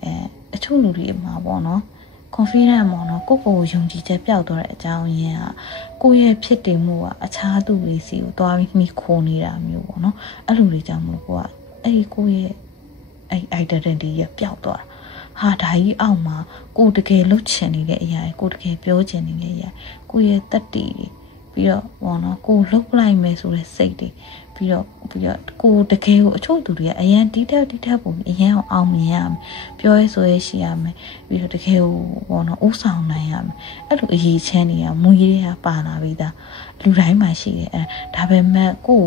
အချို့လူတွေမှာပေါ့နော်confident ပေါ့နော်ကိုယုံကြည်ချက်ပျောက်သွားတဲ့အကြောင်းရင်းကကိုယ့်ရဲ့ဖြစ်တည်မှုကအခြားသူတွေစီကိုသွားပြီးမိခိုးနေတာမျိုးပေါ့နော်အဲ့လိုတွေကြောင့်မလို့ကိုကအဲ့ဒီကိုယ့်ရဲ့အဲ့ identity ရပျောက်သွားတာဟာဒါကြီးအောက်မှာကိုတကယ်လှုပ်ချင်နေတဲ့အရာကိုတကယ်ပြောချင်နေတဲ့အရာကိုရဲ့တတ်တည်တွေပြီးတော့ပေါ့နော်ကိုလှုပ်လိုက်မယ်ဆိုတဲ့စိတ်တွေပြီးတော့ကိုတကယ်ကိုအချို့သူတွေကအရန်တီးတက်ပုံအရန်အောင်မြင်ရမယ်ပြောရဲဆိုရဲရှိရမယ်ပြီးတော့တကယ်ကိုပေါ့နော်ဥဆောင်နိုင်ရမယ်အဲ့လိုအရေးချမ်းတွေကမူကြီးတွေကပါလာပြီးသားလူတိုင်းမှာရှိတယ်ဒါပေမဲ့ကို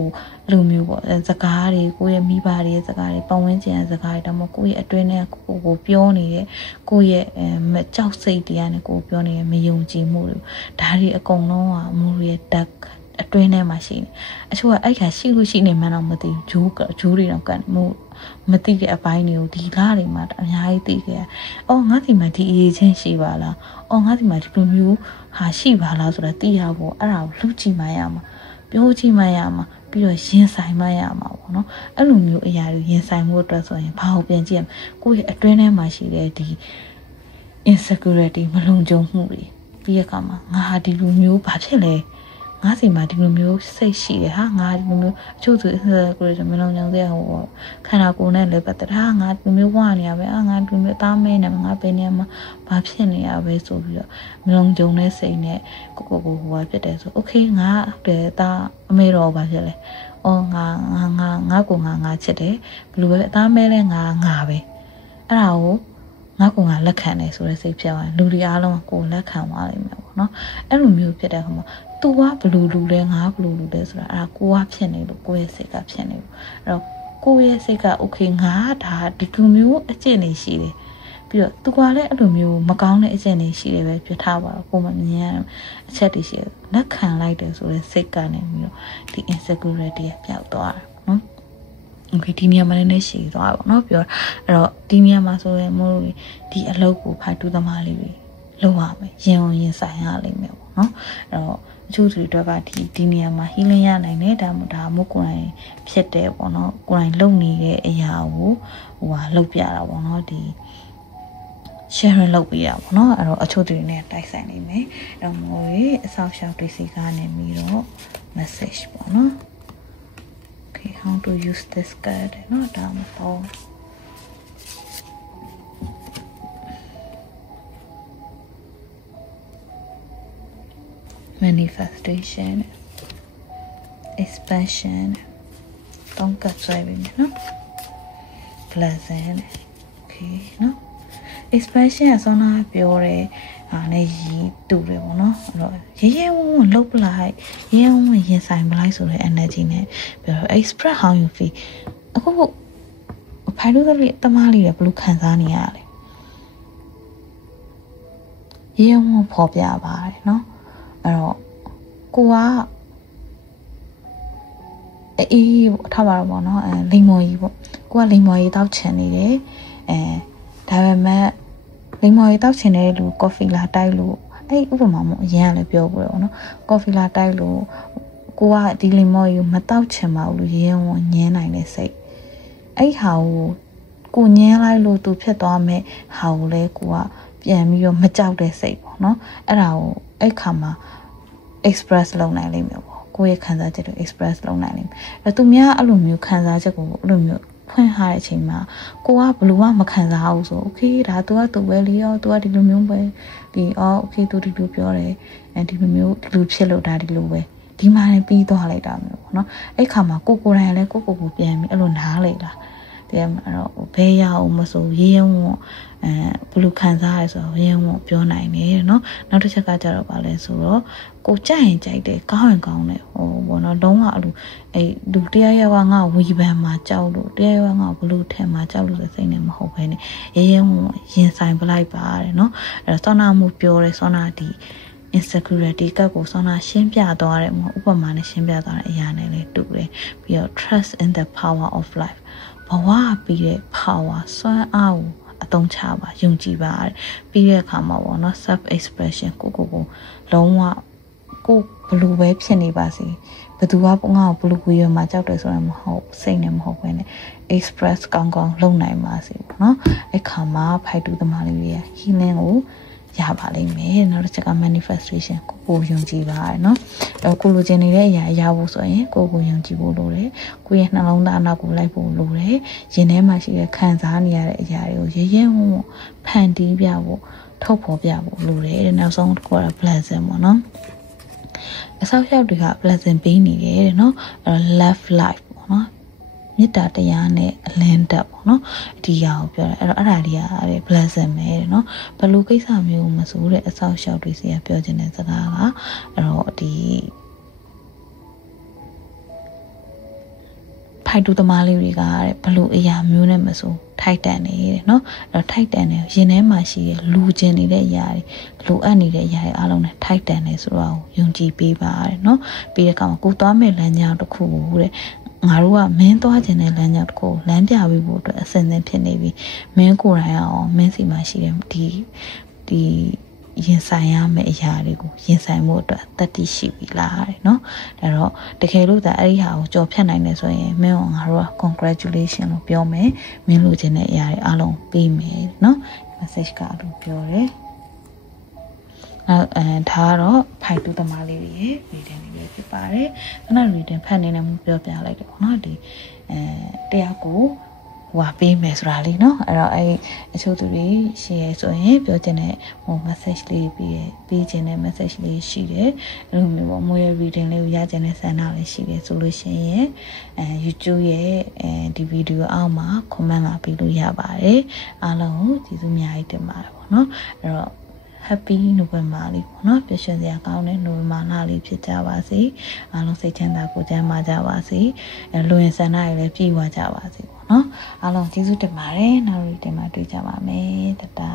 လူမျိုးပေါ့စကားတွေကိုရဲ့မိဘတွေရဲ့စကားတွေပတ်ဝန်းကျင်ရဲ့စကားတွေဒါမှမဟုတ်ကိုရဲ့အတွင်းထဲကိုပြောနေတဲ့ကိုရဲ့ကြောက်စိတ်တရားနဲ့ကိုပြောနေတဲ့မယုံကြည်မှုတွေဒါတွေအကုန်လုံးကမူရဲ့တက်အတွင်းထဲမှာရှိနေအချို့ကအဲ့ခါရှိလို့ရှိနေမှန်းတော့မသိဘူးဂျိုးတွေတော့ကန်မှုမသိတဲ့အပိုင်းတွေကိုဒီကားတွေမှာအများကြီးသိခဲ့။အော်ငါဒီမှာဒီအရေးချင်းရှိပါလား။အော်ငါဒီမှာဒီလိုမျိုးဟာရှိပါလားဆိုတာသိရဖို့အဲ့ဒါကိုလှုပ်ကြည့်မှရမှာ။ပြောကြည့်မှရမှာပြီးတော့ရင်ဆိုင်မှရမှာပေါ့နော်။အဲ့လိုမျိုးအရာတွေရင်ဆိုင်မှုအတွက်ဆိုရင်ဘာကိုပြန်ကြည့်ရမလဲ။ကိုယ့်ရဲ့အတွင်းထဲမှာရှိတဲ့ဒီ insecurity မလုံခြုံမှုတွေပြီးရခါမှာငါဟာဒီလိုမျိုးဘာဖြစ်လဲ ငါစီမှာဒီလိုမျိုးစိတ်ရှိတယ်ဟာငါဒီလိုမျိုးအချို့ဆိုကိုယ်မလုံးကြောင်တဲ့ဟိုခန္ဓာကိုယ်နဲ့လည်းပတ်သက်တာငါဒီလိုမျိုးဝနေရပဲငါဒီလိုမျိုးအသားမဲနေမှာငါပဲနေမှာဘာဖြစ်နေရပဲဆိုပြီးတော့မလုံးကြုံတဲ့စိတ်နဲ့ကိုဟိုဖြစ်တယ်ဆိုโอเคငါတဲ့သားအမေတော်ဘာဖြစ်လဲအော်ငါချစ်တယ်ဘလို့ပဲအသားမဲလဲငါပဲအဲ့ဒါကိုငါကလက်ခံတယ်ဆိုတဲ့စိတ်ဖြစ်သွားတယ်လူတွေအားလုံးကိုလက်ခံသွားလိမ့်မယ်ပေါ့နော်အဲ့လိုမျိုးဖြစ်တဲ့အခါမှာသူကဘလူလူလဲငါဘလူလူလဲဆိုတာအဲ့ဒါကိုကဖြစ်နေလို့ကိုယ့်ရဲ့စိတ်ကဖြစ်နေလို့အဲ့တော့ကိုယ့်ရဲ့စိတ်ကโอเคငါဒါဒီလိုမျိုးအကျင့်နေရှိတယ်ပြီးတော့သူကလည်းအဲ့လိုမျိုးမကောင်းတဲ့အကျင့်တွေရှိတယ်ပဲပြထားပါတော့ကိုယ်မမြင်ရအချက်တွေရှိတယ်လက်ခံလိုက်တယ်ဆိုတဲ့စိတ်ကနေပြီးတော့ဒီ insecurity ပျောက်သွားတာနော်โอเคဒီနေရာမှာလည်းရှိသွားပါတော့ပြောအဲ့တော့ဒီနေရာမှာဆိုရင်မို့လို့ဒီအလုပ်ကိုဖိုက်တူးသမားလေးတွေလုပ်ရမယ်ရင်ဆိုင်ရလိမ့်မယ်ပေါ့နော်အဲ့တော့အချို့သူတွေကဒီနေရာမှာ healing ရနိုင်တယ်ဒါမို့ကိုယ်တိုင်ဖြစ်တယ်ပေါ့နော်ကိုယ်တိုင်လုပ်နေတဲ့အရာကိုလုပ်ပြတာပေါ့နော်ဒီ share လုပ်ပြရပါတော့အဲ့တော့အချို့တွေနဲ့တိုက်ဆိုင်နေမယ်အဲ့တော့မို့ရေအဆောက်အအုံတွေစီကနေပြီးတော့ message ပေါ့နော် okay how to use this card နော်ဒါမှမဟုတ် manifestation expansion ต้องกัดใจไปเนาะ pleasant okay เนาะexpression ကဆောနာပြောတယ်နဲ့ရီတူတယ်ပေါ့နော်အဲ့တော့ရဲဝံ့လှုပ်ပလိုက်ရဲဝံ့ရင်ဆိုင်ပလိုက်ဆိုတဲ့ energy နဲ့ပြော express how you feel အခုဖိုင်လို့တမလေးတွေဘယ်လိုခံစားနေရလဲရဲဝံ့ပေါ်ပြပါတယ်နော်အဲ့တော့ကိုကအေးထားပါတော့ပေါ့နော်လိမ္မော်ကြီးပေါ့ကိုကလိမ္မော်ကြီးတောက်ချင်နေတယ်ဒါပေမဲ့လိမ္မော်ရီတောက်ချင်တဲ့လူကော်ဖီလာတိုက်လို့အဲ့ဥပမာမို့အရင်ကလည်းပြောပြတော့နော်ကော်ဖီလာတိုက်လို့ကိုကဒီလိမ္မော်ရီမတောက်ချင်ပါဘူးလို့ရင်းဝင်ညင်းနိုင်တဲ့စိတ်အဲ့ဟာကိုညင်းလိုက်လို့သူဖြစ်သွားမယ်ဟာကိုလည်းကိုကပြန်ပြီးတော့မကြောက်တဲ့စိတ်ပေါ့နော်အဲ့ဒါကိုအဲ့ခါမှာ express လုပ်နိုင်လိမ့်မယ်ပေါ့ကိုယ့်ရဲ့ခံစားချက်ကို express လုပ်နိုင်လိမ့်မယ်အဲ့သူများအဲ့လိုမျိုးခံစားချက်ကိုအဲ့လိုမျိုးဖွင့်ထားတဲ့အချိန်မှာကိုကဘလို့မခံစားဘူးဆိုโอเคဒါ तू က तू ပဲလေရော तू ကဒီလိုမျိုးပဲဒီโอเค तू ဒီလိုပြောတယ်ဒီလိုမျိုးလူဖြစ်လို့ဒါဒီလိုပဲဒီမှာလည်းပြီးသွားလိုက်တာမျိုးပေါ့နော်အဲ့ခါမှာကိုယ်တိုင်လည်းကိုပြန်ပြီးအဲ့လိုနားလိုက်တာတဲ့အဲ့တော့ဘဲရအောင်မဆိုရေးရုံဘလို့ခံစားရဆိုရေးရုံပြောနိုင်တယ်เนาะနောက်တစ်ချက်ကကြတော့ဗာလဲဆိုတော့ကိုကြိုက်ရင်ကြိုက်တယ်ကောင်းရင်ကောင်းတယ်ဘောနော်လုံးဝအဲ့လိုအဲ့လူတရားရကငါဝီပန်မှာကြောက်လို့တရားရကငါဘလို့ထဲမှာကြောက်လို့ဆိုစိတ်နဲ့မဟုတ်ဘဲနဲ့ရေးရုံရင်ဆိုင်ပလိုက်ပါတယ်เนาะအဲ့တော့စောနာမှုပြောတယ်စောနာဒီ insecurity ကကိုစောနာရှင်းပြသွားတယ်ဥပမာနဲ့ရှင်းပြသွားတဲ့အရာနဲ့လည်းတူတယ်ပြီးတော့ trust in the power of life ဘဝပြီးတဲ့ power စွမ်းအားကိုအသုံးချပါယုံကြည်ပါပြီးတဲ့အခါမှာပေါ့နော် self expression ကိုလုံးဝကိုဘလူပဲဖြစ်နေပါစေဘသူကငါ့ကိုဘလူကိုရမှာကြောက်တယ်ဆိုတာမဟုတ်စိတ်နဲ့မဟုတ်ဘဲနဲ့ express ကောင်းကောင်းလုပ်နိုင်ပါစေပေါ့နော်အဲ့ခါမှာဖိုက်တူသမားလေးတွေ healing ကိုရပါလိမ့်မယ်နောက်တစ်ချက်က manifestation ကိုယုံကြည်ပါเนาะအဲ့ကိုလိုချင်နေတဲ့အရာရဖို့ဆိုရင်ကိုယုံကြည်ဖို့လိုတယ်ကိုရဲ့နှလုံးသားအနောက်ကိုလိုက်ဖို့လိုတယ်ရင်ထဲမှာရှိတဲ့ခံစားနေရတဲ့အရာတွေကိုရဲရဲဝံ့ဖန်တီးပြဖို့ထုတ်ဖော်ပြဖို့လိုတယ်နောက်ဆုံးတစ်ခုက blessing ပေါ့နော်အဆောက်အအုံတွေက blessing ပေးနေတယ်တဲ့เนาะအဲ့ love life ပေါ့နော်မေတ္တာတရားနဲ့အလင်းတက်ပေါ့နော်ဒီအရာကိုပြောတယ်အဲ့တော့အဲ့ဒါတွေက blessing ပဲတဲ့နော်ဘလို့ကိစ္စမျိုးမဆိုတဲ့အဆောက်အအုံတွေစီကပြောခြင်းတဲ့စကားကအဲ့တော့ဒီဖိုက်တူသမားလေးတွေကဘလို့အရာမျိုးနဲ့မဆိုထိုက်တန်နေတယ်နော်အဲ့တော့ထိုက်တန်နေရင်ထဲမှာရှိတဲ့လူချင်းနေတဲ့အရာတွေလိုအပ်နေတဲ့အရာတွေအားလုံးနဲ့ထိုက်တန်နေဆိုတော့ယုံကြည်ပေးပါတယ်နော်ပြီးတဲ့အခါမှာကိုသွားမဲ့လမ်းကြောင်းတစ်ခုကိုတဲ့ငါတို့ကမင်းသွားခြင်းတဲ့လမ်းကြောင်းတစ်ခုလမ်းပြပေးဖို့အတွက်အစဉ်သင်ဖြစ်နေပြီမင်းကိုယ်တိုင်အောင်မင်းစီမှာရှိတဲ့ဒီရင်ဆိုင်ရမယ့်အရာတွေကိုရင်ဆိုင်မှုအတွက်တတိရှိပြီလားတဲ့နော်ဒါတော့တကယ်လို့ဒါအဲ့ဒီဟာကိုကြော်ဖြတ်နိုင်တယ်ဆိုရင်မင်းကငါတို့က congratulation လို့ပြောမယ်မင်းလိုချင်တဲ့အရာတွေအားလုံးပေးမယ်နော် message ကအဲ့လိုပြောတယ်င ဒါကတော့ဖိုင်တူသမားလေးတွေရဲ့ reading လေးပဲဖြစ်ပါတယ်ခဏ reading ဖတ်နေတယ်မှုပြောပြလိုက်တယ်ပေါ့နော်ဒီတယောက်ကိုဟိုပေးမယ်ဆိုတာလေးเนาะအဲ့တော့အဲ့အချို့သူတွေရှိရဲဆိုရင်ပြောချင်တဲ့ဟို message လေးပေးချင်တဲ့ message လေးရှိတယ်အဲ့လိုမျိုးပေါ့မွေး reading လေးကိုရချင်တဲ့ဆန္ဒလေးရှိတယ်ဆိုလို့ရှိရင်YouTube ရဲ့ဒီဗီဒီယိုအောက်မှာ comment လာပေးလို့ရပါတယ်အားလုံးကိုကျေးဇူးအများကြီးတင်ပါတယ်ပေါ့နော်အဲ့တော့Happy November လေးပေါ့နော်ပျော်ရွှင်စရာကောင်းတဲ့ November လလေးဖြစ်ကြပါစေအားလုံးစိတ်ချမ်းသာကိုယ်ကျန်းမာကြပါစေလူဝင်ဆန္ဒတွေလည်းပြည့်ဝကြပါစေပေါ့နော်အားလုံးကျေးဇူးတင်ပါတယ်နောက်နေ့တင်မှာတွေ့ကြပါမယ်တတာ